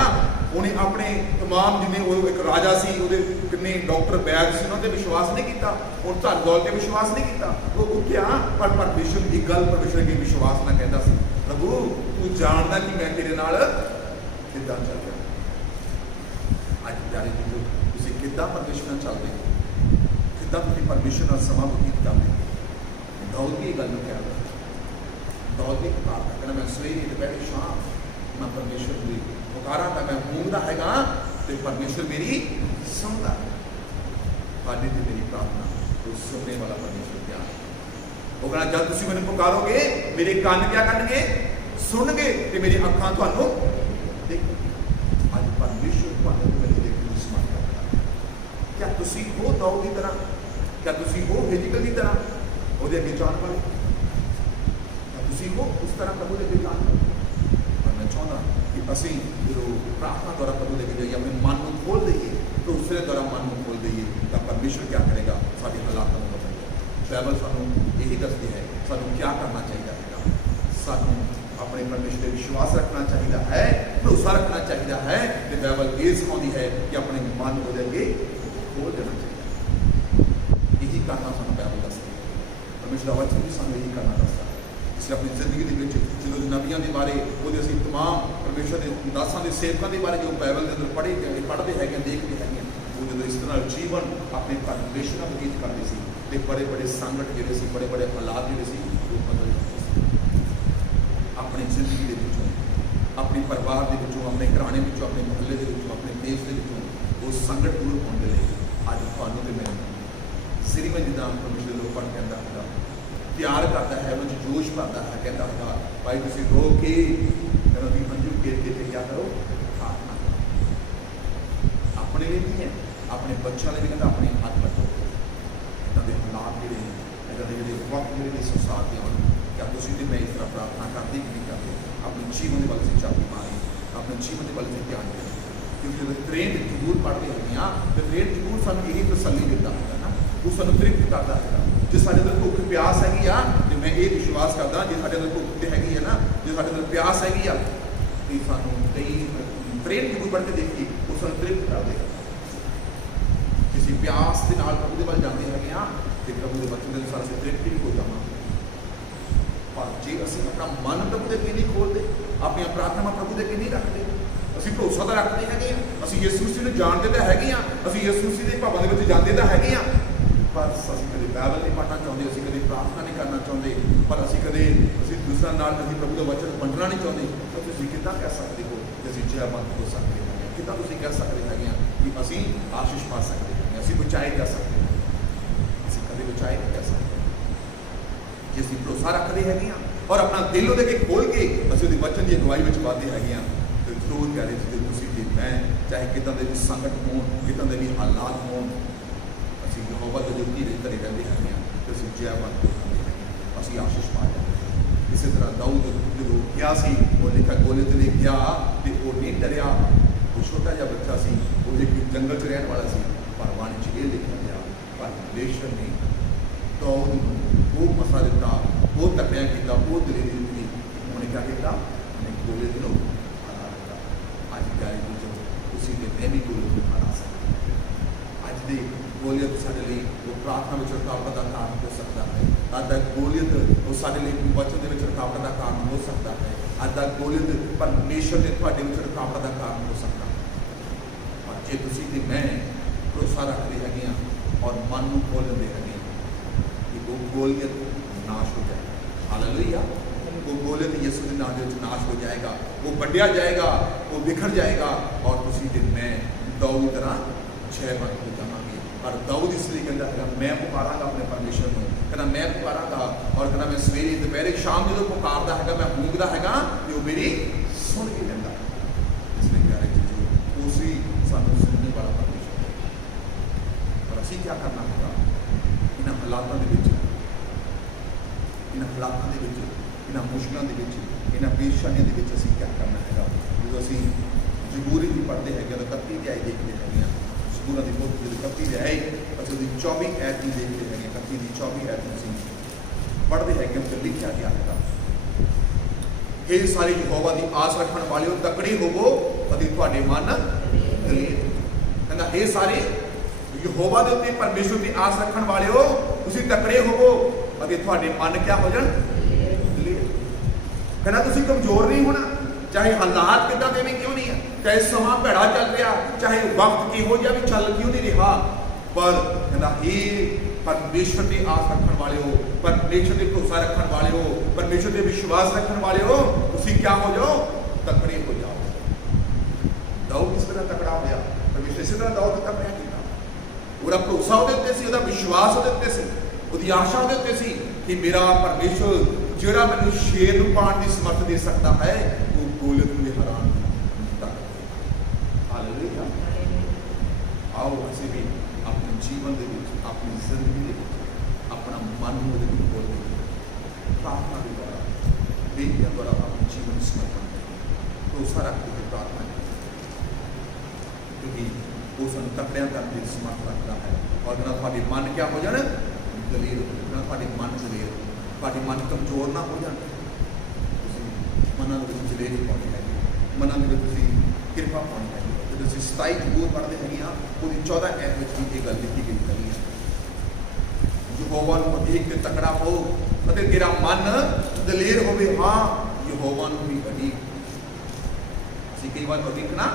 उन्हें अपने तमाम जिन्हें वो एक राजा सी वो किन्ने डॉक्टर बैग सी उन्होंने विश्वास नहीं किया और धन दौलत ते विश्वास नहीं किया वो उठिया पर परमेश्वर की गल परमेश्वर के विश्वास नाल कहता सी प्रभु तू जानदा कि मैं तेरे नाल किदां चल रहा अज प्यारे जी तुसीं किदां परमेश्वर नाल चलदे किदां तुसीं परमेश्वर नाल समां बतीत करदे दाऊद की गल नूं कह दौलत की पुकार कहना मैं सवेरे दोपहर शाम मैं परमेश्वर की पुकारा तो मैं गूंगदा हैगा तो परमेश्वर मेरी सुनता साडी ते मेरी प्रार्थना तो सुनने वाला परमेश्वर क्या है वो कहना जब तुसीं मैनूं पुकारोगे मेरे कान क्या करनगे सुनगे ते मेरी अखां तुहानूं देख अज परमेश्वर तुहानूं मेरे देखने की समर्थ रखदा क्या तुसीं हो दाऊद की तरह क्या तुसीं हो हिजकिय्याह की तरह ਉਹਦੇ ਅੱਗੇ ਜਾਣ ਵਾਲੇ ਤੁਸੀਂ ਹੋ ਉਸ ਤਰ੍ਹਾਂ ਪ੍ਰਭੂ ਦੇ ਅੱਗੇ ਜਾਣ ਵਾਲੇ ਪਰ ਮੈਂ ਚਾਹੁੰਦਾ ਕਿ ਅਸੀਂ ਜਦੋਂ ਪ੍ਰਾਰਥਨਾ ਦੁਆਰਾ ਪ੍ਰਭੂ ਦੇ ਅੱਗੇ ਜਾਈਏ ਆਪਣੇ ਮਨ ਨੂੰ ਖੋਲ ਦਈਏ ਤਾਂ ਉਸਦੇ ਦੁਆਰਾ ਮਨ ਨੂੰ ਖੋਲ ਦਈਏ ਤਾਂ ਪਰਮੇਸ਼ਰ ਕੀ ਕਰੇਗਾ ਸਾਡੇ ਹਾਲਾਤਾਂ ਨੂੰ ਬਦਲੇਗਾ ਬਾਈਬਲ ਸਾਨੂੰ ਇਹੀ ਦੱਸਦੀ ਹੈ ਸਾਨੂੰ ਕੀ ਕਰਨਾ ਚਾਹੀਦਾ ਹੈਗਾ ਸਾਨੂੰ ਆਪਣੇ ਪਰਮੇਸ਼ਰ ਤੇ ਵਿਸ਼ਵਾਸ ਰੱਖਣਾ ਚਾਹੀਦਾ ਹੈ ਭਰੋਸਾ ਰੱਖਣਾ ਚਾਹੀਦਾ ਹੈ ਤੇ ਬਾਈਬਲ ਇਹ ਸਿਖਾਉਂਦੀ ਹੈ ਕਿ ਆਪਣੇ ਮਨ ਨੂੰ ਉਹਦੇ ਅੱਗੇ ਖੋਲ ਦੇਣਾ ਚਾਹੀਦਾ ਇਹੀ ਕਰਨਾ ਸਾਨੂੰ ਬਾਈਬਲ ਦੱਸਦੀ परमेश्वर का वचन भी सानू यही करना दसदा इसलिए अपनी जिंदगी के जो नबियों के बारे वो असीं तमाम परमेश्वर के दासां के सेवकों के बारे जो बाइबल के अंदर पढ़ते हैं देखते हैं वो जो इस तरह जीवन अपने परमेश्वर का बतीत करते सी ते बड़े बड़े संकट जिहड़े सी बड़े बड़े हालात जिहड़े सी वो बदल जाते सी अपनी जिंदगी के विचों अपने परिवार के विचों अपने घराने विचों अपने मुहल्ले के विचों अपने देश के विचों वो संकट दूर होने के लिए अज तुहानूं ते मैनूं सिरी में जिदा परमेश्वर लोग पढ़ कहता है प्यार करता है उन्हें जोश भरता है कहता है भाई तुम रो के हंझू गिर के क्या करो प्रार्थना अपने लिए नहीं है अपने बच्चों लिए भी कहता अपने हाथ रखो इतना के हालात जोड़े इतना के जो वक्त जोड़े संसार के आने क्या तुम मैं इस तरह प्रार्थना करते कि नहीं करते अपने जीवन के वाल से चाबी मारी अपने जीवन के वाल से ध्यान दें क्योंकि जो त्रेन जरूर पढ़ते हैं तो त्रेन जरूर सू यही तसली देता है ना वो सू तृप्त करता है जो साढ़े अंदर भुख प्यास हैगी आ तो मैं ये विश्वास करदा जो साढ़े अंदर भुख हैगी है ना जो साढ़े अंदर प्यास हैगी आ तो सानू कई प्रेम की कोई पढ़ के देखिए वो सानू तृप्त कर देगा किसी प्यास के नाल प्रभु के वाल जाते हैगे आ तो प्रभु के वचन के अनुसार असीं तृप्त नहीं हो जावांगे पर जे असीं अपना मन प्रभु के अगे नहीं खोलते अपनी प्रार्थना प्रभु के अगे नहीं रखते ਅਸੀਂ ਭਰੋਸਾ ਤਾਂ ਰੱਖਦੇ ਹੈਗੇ ਆ ਅਸੀਂ ਯਿਸੂ ਮਸੀਹ ਨੂੰ ਜਾਣਦੇ ਤਾਂ ਹੈਗੇ ਆ ਅਸੀਂ ਯਿਸੂ ਮਸੀਹ ਦੇ ਭਵਨ ਦੇ ਵਿੱਚ ਜਾਂਦੇ ਤਾਂ ਹੈਗੇ ਆ ਪਰ ਅਸੀਂ ਕਦੇ ਬਾਈਬਲ ਨਹੀਂ ਪੜ੍ਹਨਾ ਚਾਹੁੰਦੇ ਅਸੀਂ ਕਦੇ ਪ੍ਰਾਰਥਨਾ ਨਹੀਂ ਕਰਨਾ ਚਾਹੁੰਦੇ ਪਰ ਅਸੀਂ ਦੂਸਰਾ ਨਾਲ ਅਸੀਂ ਪ੍ਰਭੂ ਦਾ ਵਚਨ ਵੰਡਣਾ ਨਹੀਂ ਚਾਹੁੰਦੇ ਤਾਂ ਤੁਸੀਂ ਕਿੱਦਾਂ ਕਹਿ ਸਕਦੇ ਹੋ ਕਿ ਅਸੀਂ ਜੈਵੰਤ ਹੋ ਸਕਦੇ ਹਾਂ ਕਿੱਦਾਂ ਤੁਸੀਂ ਕਹਿ ਸਕਦੇ ਹੈਗੇ ਆ ਕਿ ਅਸੀਂ ਆਸ਼ੀਸ਼ ਪਾ ਸਕਦੇ ਹਾਂ ਅਸੀਂ ਬਚਾਏ ਜਾ ਸਕਦੇ ਹਾਂ ਅਸੀਂ ਕਦੇ ਬਚਾਏ ਨਹੀਂ ਜਾ ਸਕਦੇ ਜੇ ਅਸੀਂ ਭਰੋਸਾ ਰੱਖਦੇ ਹੈਗੇ ਆ ਔਰ ਆਪਣਾ ਦਿਲ ਉਹਦੇ ਅੱਗੇ ਖੋਲ ਕੇ ਅਸੀਂ ਉਹਦੇ ਵਚਨ ਦੀ ਅਗਵਾਈ ਵਿੱਚ ਵਧਦੇ ਹੈਗੇ ਆ ਜ਼ਰੂਰ ਕਰੇ ਤੁਸੀਂ ਕਿ ਮੈਂ ਚਾਹੇ ਕਿਦਾਂ ਦੇ ਵੀ ਸੰਕਟ ਹੋਣ ਕਿਦਾਂ ਦੇ ਵੀ ਹਾਲਾਤ ਹੋਣ ਅਸੀਂ ਯਹੋਵਾ ਦੇ ਧੀਰੇ ਧੀਰੇ ਰਹਿੰਦੇ ਹੈਗੇ ਹਾਂ ਤੇ ਅਸੀਂ ਜੈਵੰਤ ਅਸੀਂ ਆਸ਼ੀਸ਼ ਪਾ ਜਾਂਦੇ ਇਸੇ ਤਰ੍ਹਾਂ ਦਾਊਦ ਜਦੋਂ ਗਿਆ ਸੀ ਉਹ ਲਿਖਾ ਗੋਲੀਅਤ ਨੇ ਗਿਆ ਤੇ ਉਹ ਨਹੀਂ ਡਰਿਆ ਉਹ ਛੋਟਾ ਜਿਹਾ ਬੱਚਾ ਸੀ ਉਹ ਇੱਕ ਜੰਗਲ 'ਚ ਰਹਿਣ ਵਾਲਾ ਸੀ ਪਰ ਬਾਣੀ 'ਚ ਇਹ ਲਿਖਿਆ ਗਿਆ ਪਰਮੇਸ਼ਰ ਨੇ ਦਾਊਦ ਨੂੰ ਉਹ ਮਸਾ ਦਿੱਤਾ ਉਹ ਤੱਕਿਆ ਕੀਤਾ ਉਹ ਦਲੇਰੀ ਦਿੱਤੀ ਉਹਨੇ ਕਿਆ ਕੀਤਾ ਉਹਨੇ ਗੋਲੀਅਤ ਨੂੰ उसी के मैं भी गोलियत को हरा सकता अज दे गोलियत साढ़े लिए वो प्रार्थना में रुकावट का कारण हो सकता है अज तक गोलियत वो साढ़े लिए वचन के रुकावट का कारण हो सकता है अज तक गोलियत परमेश्वर के थोड़े रुकावट का कारण हो सकता है और जे तुसी ते मैं भरोसा रखते हैं और मन को खोल देते हैं कि वो गोलियत नाश हो जाए हालेलुया वो गोलियत यीशु के नाम में नाश हो जाएगा वो बढ़िया जाएगा वो बिखर जाएगा और उसी दिन मैं दाऊद तरह जयवंत हो जावांगे पर दाऊद इसलिए कहता है मैं पुकारांगा अपने परमेश्वर को, कहना मैं पुकारांगा और कहना मैं सवेरे दोपहरे शाम जो पुकारदा है मैं गूंगदा है तो वो मेरी सुन के लेंदा है। इसलिए प्यारे जी उसी सानू सुनने वाला परमेश्वर है। और असी क्या करना होगा इन्हां हालातों के विच, इन्हां हालातों के विच, इन्हां मुश्किलों के विच, इन्हां परेशानियों के विच असी क्या करना है जो असी जबूरी भी पढ़ते हैं तो 31 अध्याय देखते हैं सबूरा की पोथी जो 31 अध्याय अच्छा 24 ऐत में देखते हैं 31 की 24 ऐत में असीं पढ़ते हैं कि लिखा गया है हे सारे यहोवा की आस रखने वाले तकड़े होवो अते तुहाडे मन दलेर। कहना हे सारे यहोवा दे उत्ते परमेश्वर की आस रखने वाले हो तुसीं तकड़े होवो अते तुहाडे मन क्या हो जाण दलेर। कहना तुसीं कमजोर नहीं होना चाहे हालात कितना दे भी क्यों नहीं है, चाहे समा भैड़ा चल रहा, चाहे वक्त किहो जिहा भी चल क्यों नहीं रहा, पर कहना हे परमेश्वर की आस रखने वाले हो, परमेश्वर पे भरोसा रखने वाले हो, परमेश्वर पे विश्वास रखने वाले हो, तुसीं क्या हो जाओ तकड़े हो जाओ। दाऊद किस तरह तकड़ा होया, परमेश्वर इस तरह दाऊद तकड़ा किया, पूरा भरोसा ਉਹਦੇ ਉੱਤੇ ਸੀ, ਉਹਦਾ विश्वास ਉਹਦੇ ਉੱਤੇ ਸੀ, ਉਹਦੀ आशा ਉਹਦੇ ਉੱਤੇ ਸੀ कि मेरा परमेश्वर ਜਿਹੜਾ ਮੈਨੂੰ ਸ਼ੇਰ ਨੂੰ ਪਾਣ ਦੀ ਸਮਰੱਥ ਦੇ ਸਕਦਾ ਹੈ ਉਹ ਗੋਲੀਅਤ ਨੂੰ ਹਰਾਉਣ ਤੱਕ। ਹਾਲੇਲੂਇਆ। आओ ਅਸੀਂ ਵੀ ਆਪਣੇ ਜੀਵਨ ਦੇ ਵਿੱਚ ਆਪਣੀ ਜ਼ਿੰਦਗੀ ਦੇ ਵਿੱਚ ਆਪਣਾ ਮਨ ਨੂੰ ਉਹਦੇ ਵਿੱਚ ਬੋਲ ਕੇ ਪ੍ਰਾਰਥਨਾ ਦੇ ਦੁਆਰਾ ਬੇਨਤੀਆਂ ਦੁਆਰਾ ਆਪਣੇ ਜੀਵਨ ਨੂੰ ਸਮਰਪਣ ਕਰੀਏ, ਭਰੋਸਾ ਰੱਖ ਕੇ ਪ੍ਰਾਰਥਨਾ ਕਰੀਏ ਕਿਉਂਕਿ ਉਹ ਸਾਨੂੰ ਤਕੜਿਆਂ ਕਰਨ ਦੀ ਸਮਰੱਥ ਰੱਖਦਾ ਹੈ। ਔਰ ਜਦੋਂ ਤੁਹਾਡੇ ਮਨ ਕਿਆ ਹੋ ਜਾਣ ਦਲੇਰ, ਜਦੋਂ ਤੁਹਾਡੇ ਮਨ ਦਲੇਰ, ਤੁਹਾਡੇ ਮਨ ਕਮਜ਼ੋਰ ਨਾ ਹੋ ਜਾਣ, ਤੁਸੀਂ ਮਨਾਂ ਦੇ ਵਿੱਚ ਦਲੇਰੀ ਪਾਉਣੀ ਹੈਗੀ, ਮਨਾਂ ਦੇ ਵਿੱਚ ਤੁਸੀਂ ਕਿਰਪਾ ਪਾਉਣੀ ਹੈਗੀ। ਜਦੋਂ ਅਸੀਂ 27 ਜ਼ਬੂਰ ਪੜ੍ਹਦੇ ਹੈਗੇ ਹਾਂ ਉਹਦੀ 14 ਐਤ ਵਿੱਚ ਵੀ ਇਹ ਗੱਲ ਲਿਖੀ ਗਈ ਹੈਗੀ ਹੈ ਯਹੋਵਾ ਨੂੰ ਦੇਖ ਕੇ ਤਕੜਾ ਹੋ ਅਤੇ ਤੇਰਾ ਮਨ ਦਲੇਰ ਹੋਵੇ। ਹਾਂ ਯਹੋਵਾ ਨੂੰ ਵੀ ਅਡੀਕ। ਅਸੀਂ ਕਈ ਵਾਰ ਅਡੀਕਣਾ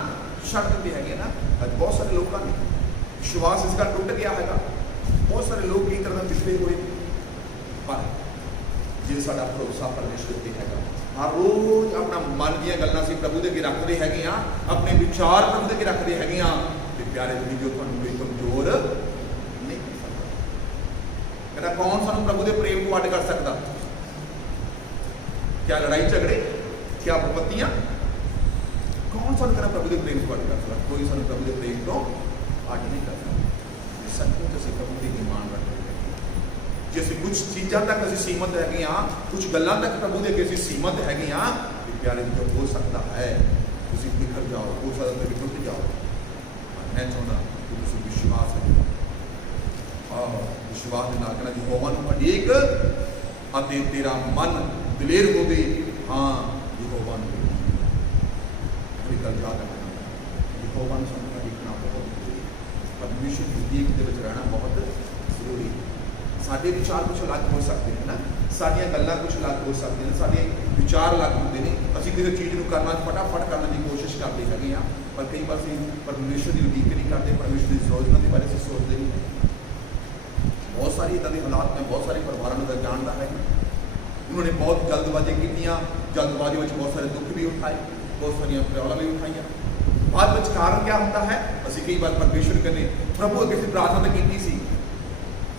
ਛੱਡ ਦਿੰਦੇ ਹੈਗੇ ਨਾ। ਅੱਜ ਬਹੁਤ ਸਾਰੇ ਲੋਕਾਂ ਨੇ ਵਿਸ਼ਵਾਸ ਇਸ ਗੱਲ ਟੁੱਟ ਗਿਆ ਹੈਗਾ, ਬਹੁਤ ਸਾਰੇ ਲੋਕ ਕੀ ਕਰਨ ਪਿਛਲੇ ਹੋਏ, ਪਰ ਜੇ ਸਾਡਾ ਭਰੋਸਾ ਪਰਮੇਸ਼ਵਰ ਤੇ ਹੈਗਾ, ਹਰ ਰੋਜ਼ ਆਪਣਾ ਮਨ ਦੀਆਂ ਗੱਲਾਂ ਅਸੀਂ ਪ੍ਰਭੂ ਦੇ ਅੱਗੇ ਰੱਖਦੇ ਹੈਗੇ ਆ, ਆਪਣੇ ਵਿਚਾਰ ਪ੍ਰਭੂ ਦੇ ਅੱਗੇ ਰੱਖਦੇ ਹੈਗੇ ਆ, ਤੇ ਪਿਆਰੇ ਜੀ ਜੋ ਤੁਹਾਨੂੰ ਕੋਈ ਕਮਜ਼ੋਰ ਨਹੀਂ ਕਰ ਸਕਦਾ। ਕਹਿੰਦਾ ਕੌਣ ਸਾਨੂੰ ਪ੍ਰਭੂ ਦੇ ਪ੍ਰੇਮ ਤੋਂ ਅੱਡ ਕਰ ਸਕਦਾ? क्या लड़ाई झगड़े, क्या विपत्तियां, कौन सा कहना प्रभु के प्रेम को अड कर सकता? कोई सानू प्रभु के प्रेम को अड नहीं कर सकता। सचमुच असीं प्रभु की ईमान रखते हैं। जे असीं कुछ चीज़ों तक असीं सीमित हैगे हाँ, कुछ गल्लां तक प्रभु के अगे असीं सीमित हैगे हाँ, तो प्यारे जो हो सकता है तुसीं बिखर जाओ, हो सकता है टुट जाओ। मैं चाहुंदा कि तुसीं विश्वास रखो और विश्वास के नाल कहना यहोवा नूं अडीक अते तेरा मन दलेर होवे। हाँ यहोवा नूं गल याद रखना, यहोवा नूं सानूं अडीकना बहुत जरूरी है। परमेश्वर की उडीक दे विच रहना बहुत जरूरी है। साडे विचार कुछ अलग हो सकते हैं ना, साडियां गल्लां कुछ अलग हो सकते हैं, साडे विचार अलग होंदे ने। असीं किसी चीज़ नूं करना फटाफट करने की कोशिश करते हैगे हाँ, पर कई बार असीं परमेश्वर की उडीक नहीं करते, परमेश्वर की योजना के बारे असीं सोचते नहीं। बहुत सारी इदां दे हालात में बहुत सारे परिवारों में जानता है, उन्होंने बहुत जल्दबाजी की, जल्दबाजी में बहुत सारे दुख भी उठाए, बहुत सारिया प्रॉब्लम भी उठाई। बाद में कारण क्या होता है, असीं कई बार परमेश्वर कने प्रभु अगे से प्रार्थना तो की सी,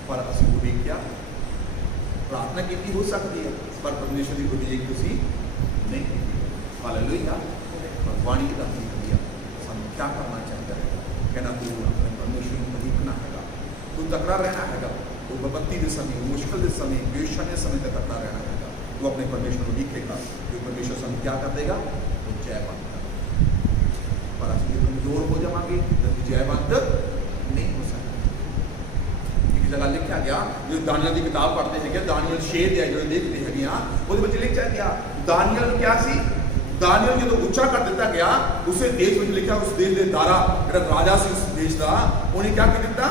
पर असीं उडीक क्या प्रार्थना की हो सकती है, पर परमेश्वर की उडीक तुसीं नहीं की। हालेलुया। वाणी का सानूं क्या करना चाहिए है, कहना तू अपने परमेश्वर को उडीकना हैगा, तू तकड़ा रहना हैगा, तो विपत्ति के समय, मुश्किल के समय, बेशन के समय तक तकड़ा रहना हैगा। तो अपने परमेश्वर को दिखेगा, जो परमेश्वर सानूं क्या कर देगा, वो जयवंत कर। पर असीं कमजोर हो जावांगे तो जयवंत नहीं हो सकते। एक जगह लिखा गया, जो दानियल की किताब पढ़ते हैं, दानियल 6 अध्याय जो देखते हैं हाँ, वो लिखा गया दानियल क्या सी, दानियल जो उच्चा कर दिता गया, उसे देश में लिखा, उस देश के दारा जो राजा से उस देश का, उन्हें क्या कर दिता,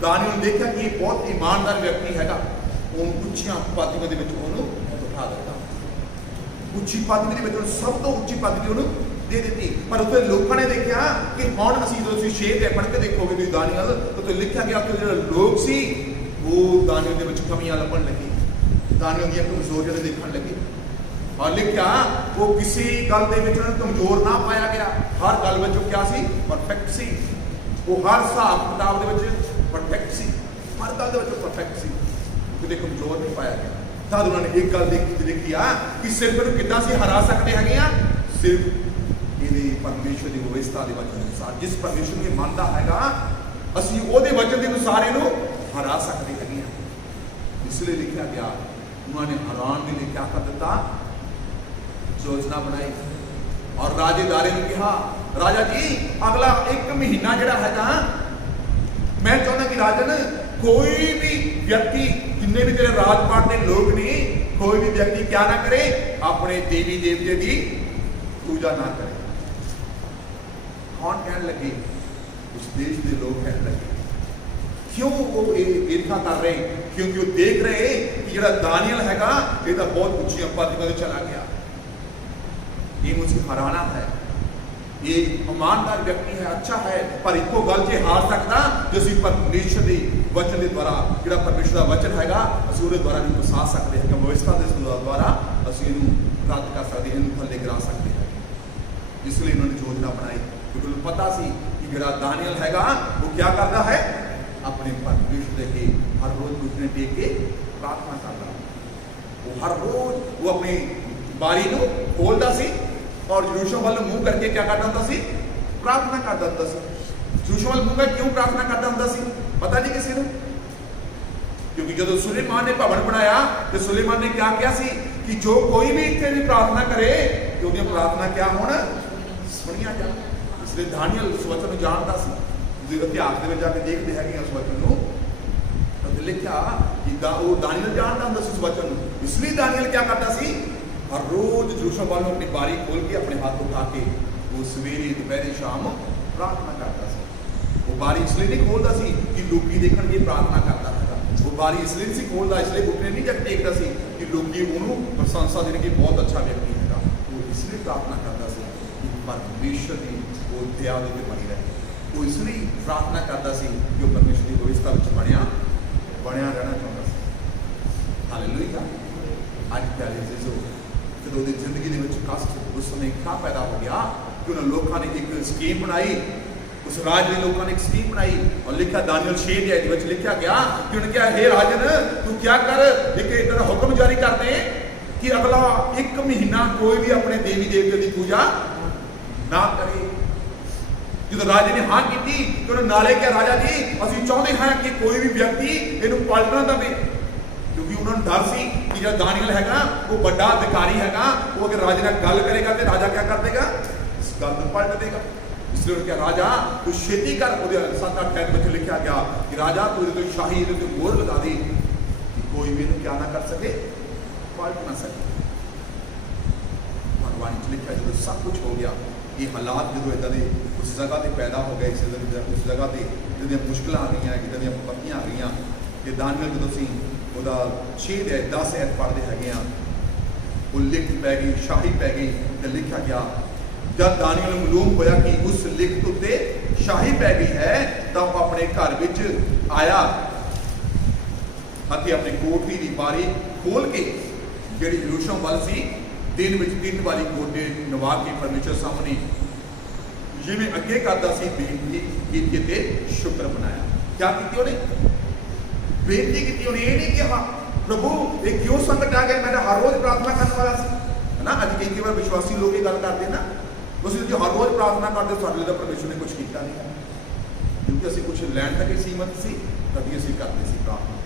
दानियल ने देखा कि बहुत ईमानदार व्यक्ति हैगा, उच्चियां पदवियां दे विच उहनूं उठा दिता, उच्ची पदवी दे विच सब तो उच्ची पदवी उहनूं दे दी। पर उत्थे लोगों ने देखा कि हुण असीं जो तुसीं 6 अध्याय पढ़ के देखोगे तुसीं दानियल, तो उत्थे लिखा गया कि जो लोग सी वो दानियल दे विच कमियां लभण लगे, दानियल दी कमजोरियां देखण लगे, और लिखा वो किसी गल दे विच कमजोर ना पाया गया, हर गल विच क्या सी परफेक्ट सी, वो हर हिसाब किताब दे विच परफेक्ट सी, हर गल परफेक्ट सी, किते कमजोर नहीं पाया गया। तद उन्होंने एक गल देखी आ कि सिर्फ इहनूं किद्दां असीं हरा सकते हैगे आ, सिर्फ ये परमेश्वर की व्यवस्था के वचन अनुसार। जिस परमेश्वर ने मानता हैगा असीं उहदे वचन के अनुसार इहनूं हरा सकते हैगे आ। इसलिए लिखा गया उन्होंने हरान के लिए क्या कर दिता, योजना बनाई और राजेदारे ने कहा राजा जी अगला 1 महीना जिहड़ा हैगा मैं चाहता कि राजन कोई भी व्यक्ति, जिन्ने भी तेरे राजपाट के लोग ने, कोई भी व्यक्ति क्या ना करे, अपने देवी देवते की पूजा ना करे। कौन कहने लगे, उस देश के लोग कहने लगे। क्यों वो ईर्खा कर रहे, क्योंकि वो देख रहे कि जिहड़ा दानियल हैगा ये तो बहुत ऊंची पद चला गया, ये मुझे हराना है, ये ईमानदार व्यक्ति है, अच्छा है, पर इको गल से हार सकता जो असीं परमेश्वर के वचन के द्वारा, जिहड़ा परमेश्वर का वचन हैगा असीं उहदे द्वारा इहनूं फसा सकते हैं, व्यवस्था के द्वारा असीं इहनूं रद्द कर सकते हैं, इहनूं थल्ले गिरा सकते हैं। इसलिए इन्होंने योजना बनाई, क्योंकि उन्हें पता सी कि जिहड़ा दानियल हैगा वो क्या करता है, अपने परमेश्वर के हर रोज घुटने टेक के प्रार्थना करता। वो हर रोज वो अपनी बारी को खोलता सी और यरूशलेम वाल मुंह करके क्या करता होता सी, प्रार्थना करता होता सी। यरूशलेम वाल मुंह करके क्यों प्रार्थना करता होता सी, पता नहीं किसी को, क्योंकि जब सुलेमान ने भवन बनाया तो सुलेमान ने क्या किया सी कि जो कोई भी इतने भी प्रार्थना करे तो उन्हें प्रार्थना क्या होना, सुनिया जाए। इसलिए दानियल उस वचन को जानता सी, इतिहास में जाके देखते हैं कि उस वचन को लिखा कि वो दानियल जानता था उस वचन को। इसलिए दानियल क्या करता सी, हर रोज यरूशलेम वालों अपनी बारी खोल के अपने हाथ उठा के वो सवेरे दोपहर शाम प्रार्थना करता सी। वो बारी इसलिए नहीं खोलता सी कि लोग देखण के प्रार्थना करता था, वो बारी इसलिए नहीं खोलता, इसलिए घुटने नहीं जब देखता सी कि लोग उन्होंने प्रशंसा देने की बहुत अच्छा व्यक्ति है, वो इसलिए प्रार्थना करता सी कि परमेश्वर की वो दया उहदे बनी रहे। वो इसलिए प्रार्थना करता सी कि परमेश्वर की व्यवस्था बनया रहना चाहता सी। हालेलुया। अज प्यारे जीजो, जो जिंदगी के कष्ट उस समय क्या पैदा हो गया कि उन्होंने लोगों ने एक स्कीम बनाई, उस राज के लोगों ने एक स्कीम बनाई और लिखा दानियल 6 लिखा गया कि उन्होंने कहा हे राजन तू क्या कर, एक तेरा हुक्म जारी कर दे कि अगला 1 महीना कोई भी अपने देवी देवते की पूजा ना करे। जो राजे ने हाँ की तो उन्होंने नाले क्या राजा जी असं चाहते हैं कि कोई भी व्यक्ति इनू पलटना दे, क्योंकि उन्होंने डर सी कि जो दानियल हैगा वो बड़ा अधिकारी हैगा, वो अगर राजे नाल गल करेगा तो राजा क्या कर देगा, इस गल को पलट देगा। इसलिए उन्होंने कहा राजा तू छेती कर, 7-8 टाइम में लिखा गया कि राजा तू तो शाही तो मोहर लगा दी कि कोई भी इन्हें क्या ना कर सके, पलट ना सके। भगवान लिखा जो सब कुछ हो गया, ये हालात जो इदा के उस जगह पर पैदा हो गए, उस जगह पर जो मुश्किल आ गई, इदा दिपत्तियां आ गई, कि दानियल जो असीं ਉਹਦਾ 6-10 ਐਤ ਪੜ੍ਹਦੇ ਹੈਗੇ ਆ, ਉਹ ਲਿਖਤ ਪੈ ਗਈ, ਸ਼ਾਹੀ ਪੈ ਗਈ ਤੇ ਲਿਖਿਆ ਗਿਆ ਜਦ ਦਾਨੀਅਲ ਨੂੰ ਮਾਲੂਮ ਹੋਇਆ ਕਿ ਉਸ ਲਿਖਤ ਉੱਤੇ ਸ਼ਾਹੀ ਪੈ ਗਈ ਹੈ ਤਾਂ ਉਹ ਆਪਣੇ ਘਰ ਵਿੱਚ ਆਇਆ ਅਤੇ ਆਪਣੀ ਕੋਠੀ ਦੀ ਬਾਰੀ ਖੋਲ ਕੇ ਜਿਹੜੀ ਯਰੂਸ਼ਲਮ ਵੱਲ ਸੀ ਦਿਨ ਵਿੱਚ 3 ਵਾਰੀ ਗੋਡੇ ਨਵਾ ਕੇ ਪਰਮੇਸ਼ਰ ਸਾਹਮਣੇ ਜਿਵੇਂ ਅੱਗੇ ਕਰਦਾ ਸੀ ਬੇਨਤੀ ਕੀਤੀ ਤੇ ਸ਼ੁਕਰ ਮਨਾਇਆ। क्या ਕੀਤੀ ਉਹਨੇ, बेनती की उन्हें ये नहीं कहा प्रभु एक क्यों संकट आ गया, मैं हर रोज प्रार्थना करने वाला है ना। अज कई बार विश्वासी लोग ये गल करते ना, उसने जो हर रोज प्रार्थना करते साढ़े लिए परमेश्वर ने कुछ किया नहीं, क्योंकि असं कुछ लैन तक ही सीमित सी तभी असं करते सी प्रार्थना।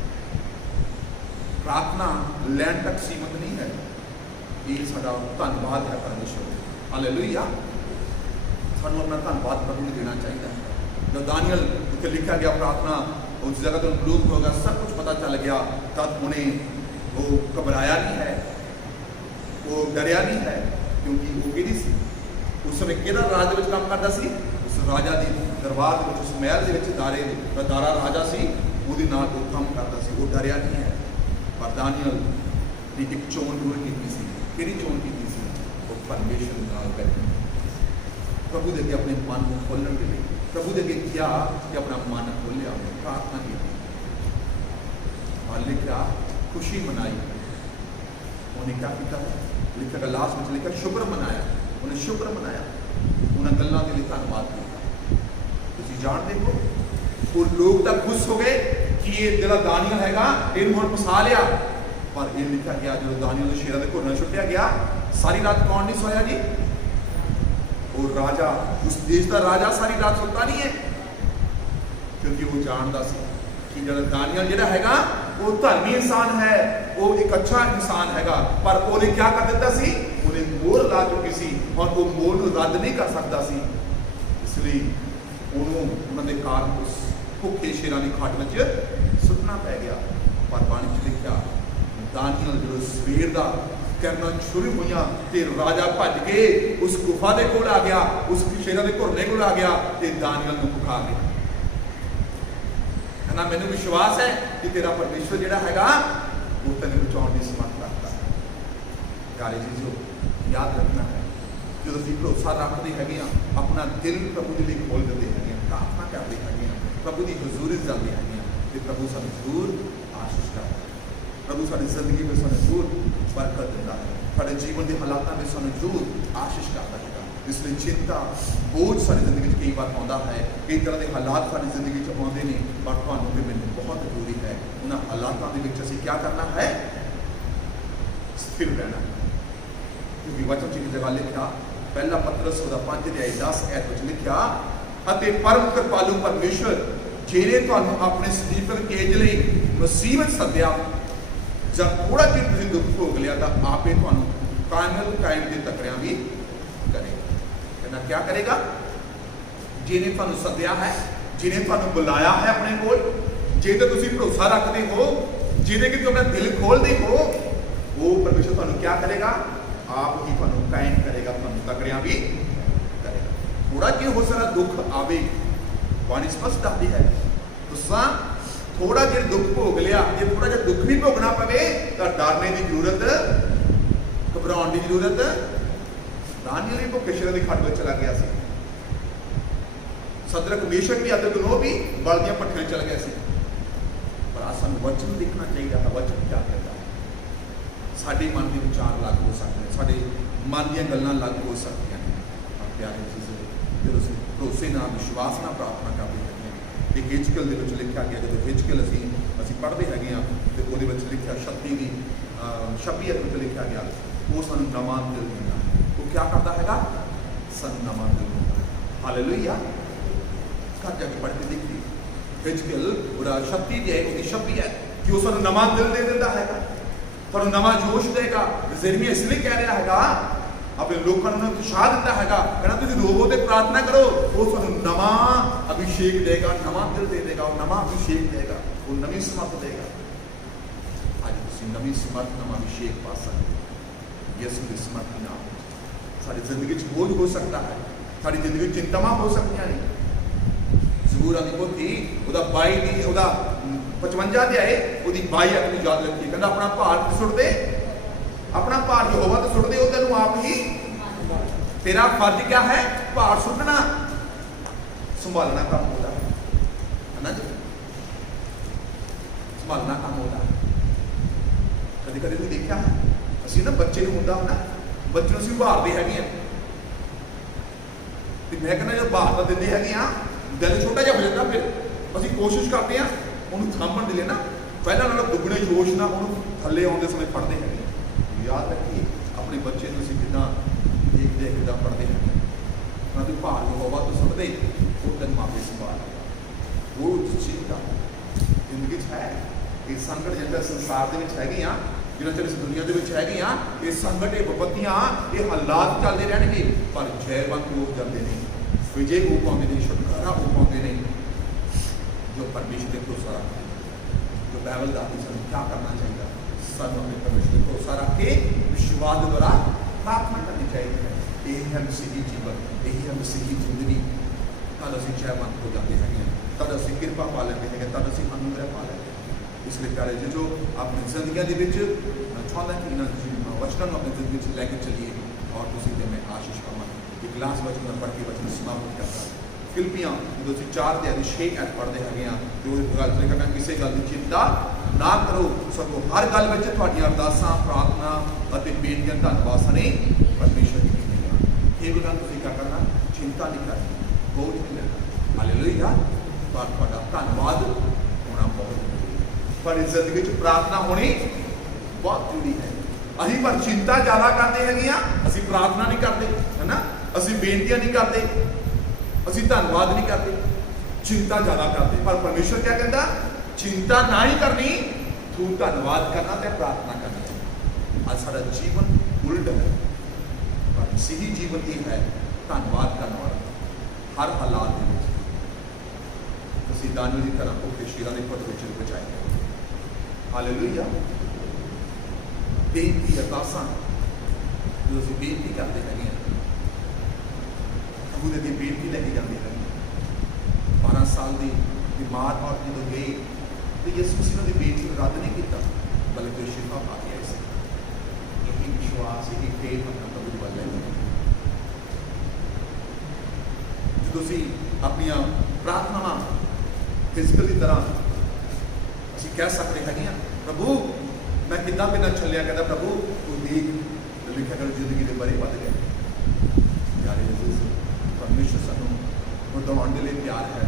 प्रार्थना लैन तक सीमित नहीं है, ये साडा धन्यवाद है परमेश्वर। हालेलुया। सानू अपना धन्यवाद प्रभु को देना चाहिए। जो दानियल उत्ते लिखा गया प्रार्थना उस जगह तो लोग होगा, सब कुछ पता चल गया, तब उन्हें वो घबराया नहीं है, वो डरिया नहीं है, क्योंकि वो कि उस समय कि राज के काम करता सी, उस राजा की दरबार के उस महल के दारा राजा से वो काम करता सी, वो डरिया नहीं है। पर दानियल ने एक चोन जरूर की सी, कि चोन की सी, वो परमेश्वर नाल बैठे प्रभु दे अपने मन को खोलने के लिए, प्रभु दे क्या कि अपना मन खोलिया, प्रार्थना की और लिखा खुशी मनाई। उन्हें क्या किया, लिखा लास्ट में लिखा शुक्र मनाया, उन्हें शुक्र मनाया, उन्हें गल्लां के लिए धन्यवाद किया। तुसीं जानते हो ਉਹ ਲੋਕ ਤਾਂ ਖੁਸ਼ ਹੋ ਗਏ ਕਿ ਇਹ ਜਿਹੜਾ ਦਾਨੀਅਲ ਹੈਗਾ ਇਹਨੂੰ ਹੁਣ ਫਸਾ ਲਿਆ, ਪਰ ਇਹ ਲਿਖਿਆ ਗਿਆ ਜਦੋਂ ਦਾਨੀਅਲ ਨੂੰ ਸ਼ੇਰਾਂ ਦੇ ਘੁਰਨੇ ਛੁੱਟਿਆ ਗਿਆ, ਸਾਰੀ ਰਾਤ ਕੌਣ ਨਹੀਂ ਸੋਇਆ ਜੀ? ਉਹ ਰਾਜਾ, ਉਸ ਦੇਸ਼ ਦਾ ਰਾਜਾ ਸਾਰੀ ਰਾਤ ਸੁੱਤਾ ਨਹੀਂ ਹੈ, ਕਿਉਂਕਿ ਉਹ ਜਾਣਦਾ ਸੀ ਕਿ ਜਿਹੜਾ ਦਾਨੀਅਲ ਜਿਹੜਾ ਹੈਗਾ ਉਹ ਧਰਮੀ ਇਨਸਾਨ ਹੈ, ਉਹ ਇੱਕ ਅੱਛਾ ਇਨਸਾਨ ਹੈਗਾ, ਪਰ ਉਹਨੇ ਕੀ ਕਰ ਦਿੱਤਾ ਸੀ? ਉਹਨੇ ਮੋਹਰ ਲਾ ਚੁੱਕੀ ਸੀ ਔਰ ਉਹ ਮੋਹਰ ਨੂੰ ਰੱਦ ਨਹੀਂ ਕਰ ਸਕਦਾ ਸੀ। ਇਸ ਲਈ ਉਹਨੂੰ ਉਹਨਾਂ ਦੇ ਕਾਰਨ ਉਸ ਭੁੱਖੇ ਸ਼ੇਰਾਂ ਦੀ ਖਾਟ ਵਿੱਚ ਸੁੱਟਣਾ ਪੈ ਗਿਆ। ਪਰ ਬਾਣੀ 'ਚ ਲਿਖਿਆ ਦਾਨੀਅਲ ਜਦੋਂ ਸਵੇਰ ਦਾ ਕਰਨਾ ਸ਼ੁਰੂ ਹੋਈਆਂ ਤੇ ਰਾਜਾ ਭੱਜ ਕੇ ਉਸ ਗੁਫਾ ਦੇ ਕੋਲ ਆ ਗਿਆ, ਉਸ ਸ਼ੇਰਾਂ ਦੇ ਘੁਰਨੇ ਕੋਲ ਆ ਗਿਆ ਤੇ ਦਾਨੀਅਲ ਨੂੰ ਪੁਕਾਰ ਲਿਆ। ਨਾ ਮੈਨੂੰ ਵਿਸ਼ਵਾਸ ਹੈ ਕਿ ਤੇਰਾ ਪਰਮੇਸ਼ਵਰ ਜਿਹੜਾ ਹੈਗਾ ਉਹ ਤੈਨੂੰ ਬਚਾਉਣ ਦੀ ਸਮਰੱਥ ਰੱਖਦਾ ਹੈ। ਪਿਆਰੇ ਜੀਓ, ਯਾਦ ਰੱਖਣਾ ਹੈ ਜਦੋਂ ਅਸੀਂ ਭਰੋਸਾ ਰੱਖਦੇ ਹੈਗੇ ਆ, ਆਪਣਾ ਦਿਲ ਪ੍ਰਭੂ ਦੇ ਲਈ ਖੋਲ ਦਿੰਦੇ ਹੈਗੇ ਆ, ਪ੍ਰਾਰਥਨਾ ਕਰਦੇ ਹੈਗੇ ਆ, ਪ੍ਰਭੂ ਦੀ ਹਜ਼ੂਰੀ ਜਾਂਦੇ ਹੈਗੇ ਆ ਤੇ ਪ੍ਰਭੂ ਸਾਨੂੰ ਜ਼ਰੂਰ ਆਸ਼ੀਸ਼ ਕਰਦਾ ਹੈ। ਪ੍ਰਭੂ ਸਾਡੀ ਜ਼ਿੰਦਗੀ ਵਿੱਚ ਸਾਨੂੰ ਜ਼ਰੂਰ ਬਰਕਤ ਦਿੰਦਾ ਹੈ, ਸਾਡੇ ਜੀਵਨ ਦੇ ਹਾਲਾਤਾਂ ਵਿੱਚ ਸਾਨੂੰ ਜ਼ਰੂਰ ਆਸ਼ੀਸ਼ ਕਰਦਾ ਹੈਗਾ। ਇਸ ਲਈ ਚਿੰਤਾ ਬੋਝ ਸਾਡੀ ਜ਼ਿੰਦਗੀ 'ਚ ਕਈ ਵਾਰ ਆਉਂਦਾ ਹੈ, ਕਈ ਤਰ੍ਹਾਂ ਦੇ ਹਾਲਾਤ ਸਾਡੀ ਜ਼ਿੰਦਗੀ 'ਚ ਆਉਂਦੇ ਨੇ, ਪਰ ਤੁਹਾਨੂੰ ਤੇ ਮੈਨੂੰ ਬਹੁਤ ਜ਼ਰੂਰੀ ਹੈ ਉਹਨਾਂ ਹਾਲਾਤਾਂ ਦੇ ਵਿੱਚ ਅਸੀਂ ਕੀ ਕਰਨਾ ਹੈ? ਸਥਿਰ ਰਹਿਣਾ। ਕਿਉਂਕਿ ਵਚਨ 'ਚ ਇੱਕ ਜਗ੍ਹਾ ਲਿਖਿਆ, ਪਹਿਲਾ ਪਤਰਸ ਉਹਦਾ 5:10 ਵਿੱਚ ਲਿਖਿਆ, ਅਤੇ ਪਰਮ ਕਿਰਪਾਲੂ ਪਰਮੇਸ਼ਵਰ ਜਿਹਨੇ ਤੁਹਾਨੂੰ ਆਪਣੇ ਸਦੀਵਕ ਕੇਜ ਲਈ ਮੁਸੀਬਤ ਸੱਦਿਆ, ਜਦ ਥੋੜਾ ਚਿਰ ਤੁਸੀਂ ਦੁੱਖ ਭੋਗ ਲਿਆ ਤਾਂ ਆਪੇ ਤੁਹਾਨੂੰ ਕਾਇਮ ਦੇ ਤਕੜਿਆਂ ਵੀ ਕਰੇਗਾ। ਕਹਿੰਦਾ ਕਿਆ ਕਰੇਗਾ? ਜਿਹਨੇ ਤੁਹਾਨੂੰ ਸੱਦਿਆ ਹੈ, ਜਿਹਨੇ ਤੁਹਾਨੂੰ ਬੁਲਾਇਆ ਹੈ ਆਪਣੇ ਕੋਲ, ਜਿਹਦੇ ਤੁਸੀਂ ਭਰੋਸਾ ਰੱਖਦੇ ਹੋ, ਜਿਹਦੇ ਕਿ ਤੁਸੀਂ ਆਪਣਾ ਦਿਲ ਖੋਲਦੇ ਹੋ, ਉਹ ਪਰਮੇਸ਼ਰ ਤੁਹਾਨੂੰ ਕਿਆ ਕਰੇਗਾ? ਆਪ ਹੀ ਤੁਹਾਨੂੰ ਕਾਇਮ ਕਰੇਗਾ, ਤੁਹਾਨੂੰ ਤਕੜਿਆਂ ਵੀ ਕਰੇਗਾ। ਥੋੜਾ ਜਿਹਾ ਹੋ ਸਾਰਾ ਦੁੱਖ ਆਵੇ, ਬਾਣੀ ਸਪਸ਼ਟ ਦੱਸਦੀ ਹੈ, ਤੁਸੀਂ ਥੋੜਾ ਜਿਹਾ ਦੁੱਖ ਭੋਗ ਲਿਆ, ਜੇ ਥੋੜਾ ਜਿਹਾ ਦੁੱਖ ਵੀ ਭੋਗਣਾ ਪਵੇ ਤਾਂ ਡਰਨੇ ਦੀ ਜ਼ਰੂਰਤ, ਘਬਰਾਉਣ ਦੀ ਜ਼ਰੂਰਤ। ਦਾਨੀਅਲ ਵੀ ਭੁੱਖੇ ਸ਼ੇਰਾਂ ਦੀ ਖਾਟ ਵਿੱਚ ਚਲਾ ਗਿਆ ਸੀ, ਸਦਰਕ ਮੇਸ਼ਕ ਵੀ ਅਬੇਦਨਗੋ ਵੀ ਬਲਦੀਆਂ ਭੱਠੀਆਂ ਚਲ ਗਏ ਸੀ। ਪਰ ਆ ਸਾਨੂੰ ਵਚਨ ਦੇਖਣਾ ਚਾਹੀਦਾ ਹੈ, ਵਚਨ ਕਿਆ ਕਹਿੰਦਾ ਹੈ। ਸਾਡੇ ਮਨ ਦੇ ਵਿਚਾਰ ਲੱਗ ਹੋ ਸਕਦੇ ਨੇ, ਸਾਡੇ ਮਨ ਦੀਆਂ ਗੱਲਾਂ ਲੱਗ ਹੋ ਸਕਦੀਆਂ ਨੇ। ਪਿਆਰੇ ਜੀਓ, ਜਦੋਂ ਅਸੀਂ ਭਰੋਸੇ ਨਾਲ, ਵਿਸ਼ਵਾਸ ਨਾਲ ਪ੍ਰਾਰਥਨਾ ਕਰਦੇ ਹੈਗੇ ਹਾਂ ਤੇ ਹਿਜਕਲ ਦੇ ਵਿੱਚ ਲਿਖਿਆ ਗਿਆ, ਜਦੋਂ ਹਿਜਕਲ ਅਸੀਂ ਪੜ੍ਹਦੇ ਹੈਗੇ ਹਾਂ ਤੇ ਉਹਦੇ ਵਿੱਚ ਲਿਖਿਆ 26 ਵਿੱਚ ਲਿਖਿਆ ਗਿਆ, ਉਹ ਸਾਨੂੰ ਨਵਾਂ ਦਿਲ ਦਿੰਦਾ ਹੈ। ਉਹ ਕਿਆ ਕਰਦਾ ਹੈਗਾ? ਸਾਨੂੰ ਨਵਾਂ ਦਿਲ ਦਿੰਦਾ ਹੈ। ਹਾਲੇਲੂਇਆ। ਘਰ ਜਾ ਕੇ ਪੜ੍ਹ ਕੇ ਦੇਖੀ ਹਿਜਕਲ ਉਹਦਾ 26 ਹੈ ਕਿ ਉਹ ਸਾਨੂੰ ਨਵਾਂ ਦਿਲ ਦੇ ਦਿੰਦਾ ਹੈਗਾ, ਤੁਹਾਨੂੰ ਨਵਾਂ ਜੋਸ਼ ਦੇਗਾ। ਯਿਰਮੀਆ ਇਸ ਲਈ ਕਹਿ ਰਿਹਾ ਹੈਗਾ, ਆਪਣੇ ਲੋਕਾਂ ਨੂੰ ਉਤਸ਼ਾਹ ਦਿੰਦਾ ਹੈਗਾ, ਕਹਿੰਦਾ ਤੁਸੀਂ ਰੋਵੋ ਤੇ ਪ੍ਰਾਰਥਨਾ ਕਰੋ, ਉਹ ਤੁਹਾਨੂੰ ਨਵਾਂ ਅਭਿਸ਼ੇਕ ਦੇਗਾ, ਨਵਾਂ ਦਿਲ ਦੇ ਦੇਗਾ, ਉਹ ਨਵਾਂ ਅਭਿਸ਼ੇਕ ਦੇਗਾ, ਉਹ ਨਵੀਂ ਸਮਰੱਥ ਦੇਗਾ। ਅੱਜ ਤੁਸੀਂ ਨਵੀਂ ਸਮਰੱਥ, ਨਵਾਂ ਅਭਿਸ਼ੇਕ ਪਾ ਸਕਦੇ ਹੋ। ਯਿਸੂ ਦੀ ਸਮਰੱਥ ਨਾਲ ਸਾਡੀ ਜ਼ਿੰਦਗੀ 'ਚ ਬੋਝ ਹੋ ਸਕਦਾ ਹੈ, ਸਾਡੀ ਜ਼ਿੰਦਗੀ 'ਚ ਚਿੰਤਾਵਾਂ ਹੋ ਸਕਦੀਆਂ ਨੇ। ਜ਼ਬੂਰਾਂ ਦੀ ਪੋਥੀ ਉਹਦਾ 55 ਤੇ ਆਏ, ਉਹਦੀ 22 ਆਪਣੀ ਯਾਦ ਰੱਖੀ, ਕਹਿੰਦਾ ਆਪਣਾ ਭਾਰ ਸੁੱਟ ਦੇ, ਆਪਣਾ ਭਾਰ ਯਹੋਵਾ ਤੇ ਸੁੱਟ ਦੇ, ਉਹ ਤੈਨੂੰ ਆਪ ਹੀ। ਤੇਰਾ ਫਰਜ਼ ਕਿਆ ਹੈ? ਭਾਰ ਸੁੱਟਣਾ, ਸੰਭਾਲਣਾ ਕੰਮ ਉਹਦਾ ਹੈ ਨਾ ਜੀ, ਸੰਭਾਲਣਾ ਕੰਮ ਉਹਦਾ। ਕਦੇ ਕਦੇ ਤੁਸੀਂ ਦੇਖਿਆ, ਅਸੀਂ ਨਾ ਬੱਚੇ ਨੂੰ ਹੁੰਦਾ ਨਾ, ਬੱਚੇ ਨੂੰ ਅਸੀਂ ਉਭਾਰਦੇ ਹੈਗੇ ਆ ਤੇ ਮੈਂ ਕਹਿੰਦਾ ਜਦੋਂ ਉਭਾਰ ਤਾਂ ਦਿੰਦੇ ਹੈਗੇ ਆ, ਦਿਲ ਛੋਟਾ ਜਿਹਾ ਹੋ ਜਾਂਦਾ, ਫਿਰ ਅਸੀਂ ਕੋਸ਼ਿਸ਼ ਕਰਦੇ ਆ ਉਹਨੂੰ ਥੰਮਣ ਦੇ ਲਈ ਨਾ, ਪਹਿਲਾਂ ਨਾਲੋਂ ਦੁੱਗਣੇ ਜੋਸ਼ ਨਾਲ ਉਹਨੂੰ ਥੱਲੇ ਆਉਣ ਦੇ ਸਮੇਂ ਪੜ੍ਹਦੇ ਹੈਗੇ। ਯਾਦ ਰੱਖੀਏ ਆਪਣੇ ਬੱਚੇ ਨੂੰ ਅਸੀਂ ਕਿੱਦਾਂ ਦੇਖਦੇ, ਕਿੱਦਾਂ ਪੜ੍ਹਦੇ ਹੈਗੇ। ਉਹਨਾਂ ਦੇ ਭਾਰ ਯਹੋਵਾ ਤੋਂ ਸੁੱਟਦੇ, ਉਹ ਤੈਨੂੰ ਆਪੇ ਸੰਭਾਲ। ਉਹ ਚੀਜ਼ ਦਾ ਜ਼ਿੰਦਗੀ 'ਚ ਹੈ। ਇਹ ਸੰਕਟ ਜਿਹੜਾ ਸੰਸਾਰ ਦੇ ਵਿੱਚ ਹੈਗੇ ਆ, ਜਿਹੜਾ ਚਿਰ ਇਸ ਦੁਨੀਆ ਦੇ ਵਿੱਚ ਹੈਗੇ ਆ, ਇਹ ਸੰਕਟ, ਇਹ ਵਿਪੱਤੀਆਂ, ਇਹ ਹਾਲਾਤ ਚੱਲਦੇ ਰਹਿਣਗੇ, ਪਰ ਜੈਵੰਤ ਲੋਕ ਜਾਂਦੇ ਨੇ, ਵਿਜੇ ਉਹ ਪਾਉਂਦੇ ਨੇ, ਛੁਟਕਾਰਾ ਉਹ ਪਾਉਂਦੇ ਨੇ ਜੋ ਪਰਮੇਸ਼ਰ ਦੇ ਭਰੋਸਾ ਰੱਖਦੇ। ਜੋ ਬਾਈਬਲ ਦਾ ਸਾਨੂੰ ਕੀ ਕਰਨਾ ਚਾਹੀਦਾ? ਸਾਨੂੰ ਆਪਣੇ ਪਰਮੇਸ਼ਰ ਦੇ ਭਰੋਸਾ ਰੱਖ ਕੇ ਵਿਸ਼ਵਾਸ ਦੁਆਰਾ ਪ੍ਰਾਰਥਨਾ ਕਰਨੀ ਚਾਹੀਦੀ ਹੈ। ਇਹ ਹੈ ਮਸੀਹੀ ਜੀਵਨ, ਇਹ ਹੈ ਮਸੀਹੀ ਜ਼ਿੰਦਗੀ। ਤਦ ਅਸੀਂ ਜੈਵੰਤ ਹੋ ਜਾਂਦੇ ਹੈਗੇ, ਤਦ ਅਸੀਂ ਕਿਰਪਾ ਪਾ ਲੈਂਦੇ ਹੈਗੇ, ਤਦ ਅਸੀਂ ਅਨੁਗ੍ਰਹਿ ਪਾ ਲੈਂਦੇ। ਇਸ ਲਈ ਪਿਆਰੇ ਜੋ ਆਪਣੀ ਜ਼ਿੰਦਗੀਆਂ ਦੇ ਵਿੱਚ ਮੈਂ ਚਾਹੁੰਦਾ ਕਿ ਇਹਨਾਂ ਵਚਨਾਂ ਨੂੰ ਆਪਣੀ ਜ਼ਿੰਦਗੀ 'ਚ ਲੈ ਕੇ ਚੱਲੀਏ ਔਰ ਤੁਸੀਂ ਤੇ ਮੈਂ ਆਸ਼ੀਸ਼ ਪਾਵਾਂ। ਇੱਕ ਲਾਸਟ ਵਚਨ ਪੜ੍ਹ ਕੇ ਵਚਨ ਸਮਾਪਤ ਕਰਦਾ। ਫਿਲਿੱਪੀਆਂ ਜਦੋਂ ਅਸੀਂ 4:6 ਪੜ੍ਹਦੇ ਹੈਗੇ ਹਾਂ ਤੇ ਉਹ ਗੱਲ ਤੇ ਕਹਿੰਦਾ, ਕਿਸੇ ਗੱਲ ਦੀ ਚਿੰਤਾ ਨਾ ਕਰੋ, ਸਗੋਂ ਹਰ ਗੱਲ ਵਿੱਚ ਤੁਹਾਡੀਆਂ ਅਰਦਾਸਾਂ, ਪ੍ਰਾਰਥਨਾ ਅਤੇ ਬੇਨਤੀਆਂ ਧੰਨਵਾਦ ਸਣੇ ਪਰਮੇਸ਼ਰ ਦੀ ਕੀਤੀਆਂ। ਇਹ ਗੱਲ ਤੁਸੀਂ ਕਿਆ ਕਰਨਾ? ਚਿੰਤਾ ਨਹੀਂ ਕਰਨੀ, ਬੋਝ ਨਹੀਂ ਲੈਣਾ। ਹਾਲੇਲੂਇਆ। पर तुहाडा धन्नवाद होना बहुत जरूरी है। तुहाडी जिंदगी च प्रार्थना होनी बहुत जरूरी है। असीं पर चिंता ज़्यादा करते हैं, असीं प्रार्थना नहीं करते, है ना, असीं बेनतियां नहीं करते, असीं धन्नवाद नहीं करते, चिंता ज़्यादा करते। पर परमेश्वर क्या कहता, चिंता ना ही करनी, तू धन्नवाद करना ते प्रार्थना करनी। आज सारा जीवन उल्ट है, पर सही जीवन ये है धन्नवाद करने वाला हर हालात में। असीं दानियल की तरह भुखे शेरां दे पट विच बचाए। हालेलुया। बेनती अरदासां जो असीं बेनती करते हैं, प्रभु दे अगे बेनती लैके जाते हैं। 12 साल की बीमार औरत जो गई तो यसू मसीह की बेनती रद्द नहीं किया, बल्कि शिफा पा के आए थे। यही विश्वास, यही फेथ अपना प्रभु के वाल लैके जो असीं अपनियां प्रार्थनावां फिजिकल की तरह असीं कह सकते हैं, प्रभु मैं कितना बिना चलिया, कहता प्रभु तू देख लिखा कर जिंदगी के बारे बढ़ गया। प्यारे परमेश्वर सानू बढ़ाने के लिए प्यार है,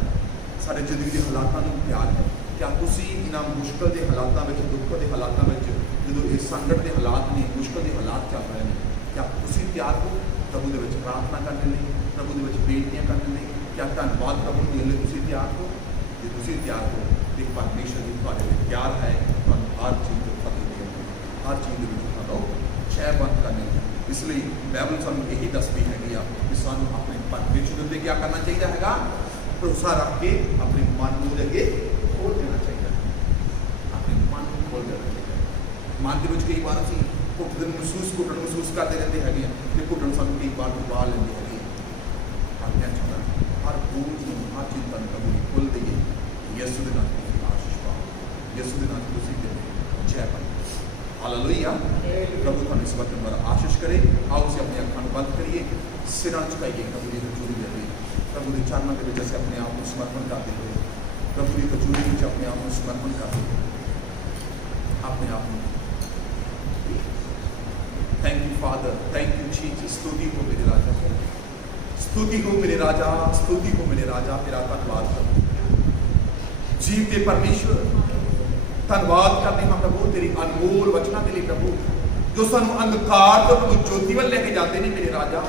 सारे जिंदगी के हालातों में प्यार है। क्या तुसी इन्हां मुश्किल के हालातों में, दुख के हालातों में, जो ये संकट के हालात ने, मुश्किल के हालात चल रहे हैं, क्या तुसी तैयार हो प्रभु के विच प्रार्थना करने लिए, प्रभु के विच बेनतियां करने लिए? क्या धन्नवाद प्रभु देने लिए तुसी तैयार हो? जे तुसी तैयार हो तो परमेश्वर जी तुहाडे लिए तैयार है, तुहानूं हर चीज़ हर चीज़ जयवंत करने। इसलिए बाइबल सानू यही दसदी है कि सानू अपने परमेश्वर के क्या करना चाहिए है, भरोसा रख के अपने मन को अगे खोल देना चाहिए, अपने मन को खोल देना चाहिए। मन के कई बार असीं घुटन महसूस करते रहते हैं कि घुटन सानू कई बार डुबा लेंगे है। मैं चाहता हर बोझ हर चिंता प्रभु की खोल देइए। यसू के नाम आशीष पाओ, यसू के नाम जय पाओ। हालेलुया। प्रभु थानू इस वक्त द्वारा आशीष करे। आओ उसे अपनी अखां बंद करिए, सिरां झुकाइए प्रभु की हजूरी में रहिए। प्रभु के चरणों के वजह से अपने आप को समर्पण करते हुए प्रभु की हजूरी में अपने आप को समर्पण करते हुए अपने आप को thank you father, thank you Jesus. स्तुति हो मेरे राजा, स्तुति हो मेरे राजा, स्तुति हो मेरे राजा। तेरा धन्यवाद प्रभु, जीवते परमेश्वर धन्यवाद करते हैं प्रभु तेरी अनमोल वचना के लिए प्रभु, जो सानू अंधकार तो प्रभु ज्योति वाल लेके जाते हैं मेरे राजा,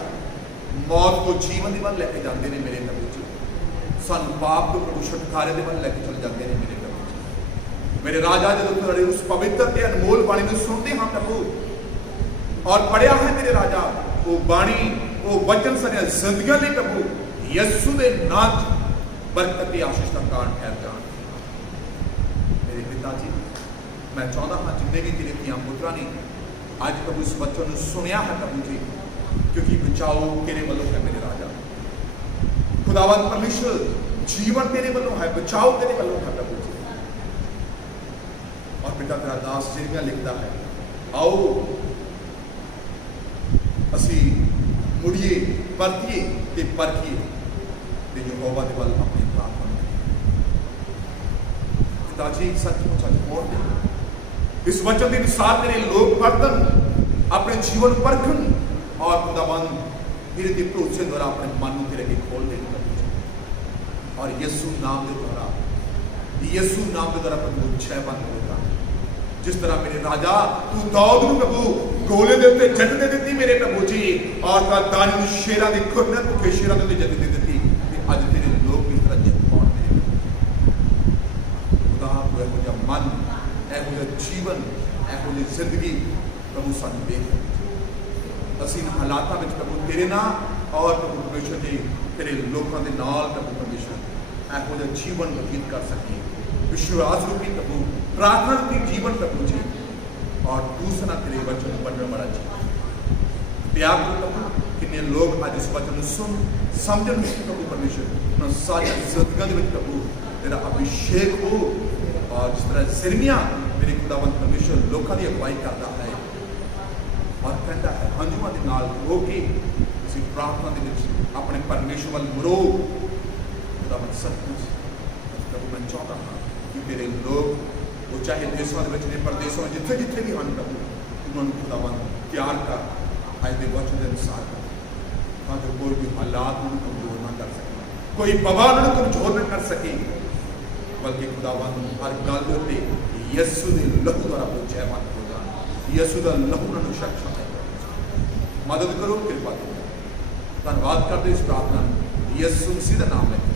मौत को जीवन वाल लेके जाते हैं मेरे प्रभु जी, सानू पाप तो प्रभु छुटकारे के वाल लेके चले जाते हैं मेरे प्रभु जी। मेरे राजा जो तुहाडे उस पवित्र ते अनमोल बाणी को सुनते हैं प्रभु और पढ़िया है मेरे राजा, वो बाणी वो वचन सारियां जिंदगियां लिए प्रभु यसू के नाम बरकत की आशीष का कारण ठहर जान। मेरे पिता जी, मैं चाहता हाँ जिन्हें भी तेरे धियां पुत्रा ने अज प्रभु इस वचन सुनिया है प्रभु जी, क्योंकि बचाओ तेरे वालों है मेरे राजा। खुदावंद परमेश्वर जीवन तेरे वालों है, बचाओ तेरे वालों है प्रभु जी। और बेटा तेरा दास जिरमिया लिखता है, आओ असी मुड़िए परतिए ते परखिए ते यहोवा दे वल अपनी प्रार्थना पिताजी सचमुच अज मोड़ दे। इस वचन के अनुसार तेरे लोग परतन अपने जीवन परखन और खुदावंद तेरे दे भरोसे द्वारा अपने मन को तेरे लिए खोल देने और यसू नाम के द्वारा, यसू नाम के द्वारा प्रभु जयवंत होगा। जिस तरह मेरे राजा तू दाऊद को प्रभु गोले दे उत्ते जट दे दी मेरे प्रभु जी, और दानियल शेरां दे खुरने भुखे शेरां दे जट दे दी, अज तेरे लोग भी इस तरह जट पाउण मेरे खुदा को एहो जिहा मन, एहो जिहा जीवन, एहो जी जिंदगी प्रभु सानू दे। असीं हालातां विच प्रभु तेरे नाम और प्रभु परमेश्वर जी तेरे लोगों के नाल प्रभु परमेश्वर एहो जिहा जीवन व्यतीत कर सकीए, विश्वास रूपी प्रभु प्रार्थना रूपी जीवन प्रभु जी, और दूसरा तेरे वचन पढ़ने वाला जी त्याग प्रभु। कितने लोग आज इस वचन सुन समझ प्रभु परमेश्वर उन सारी जिंदगियों के प्रभु तेरा अभिषेक हो, और जिस तरह सिरमिया मेरे खुदावंद परमेश्वर लोगों की अगुवाई करता है और कहता है हंजुआ के नाल रो के उसी प्रार्थना के विच अपने परमेश्वर वाल मुड़ो। खुदावंद सचमुच प्रभु मैं चाहता हाँ कि तेरे लोग वो चाहे देशों के प्रदेशों में जिथे जिथे भी हैं प्रभु उन्होंने खुदावंद प्यार का आज के वचन के अनुसार ताकि कोई भी हालात उन्हें कमजोर ना कर सके, कोई बवा उन्हें कमजोर ना कर सके। बल्कि खुदावन हर गल दे उत्ते यसू दे लहू द्वारा बुझैमान हो जान। यसू दा लहू उन्हां नूं सक्षम है। मदद करो, कृपा करो। धन्यवाद करते इस प्रार्थना यसू मसीह का नाम लेके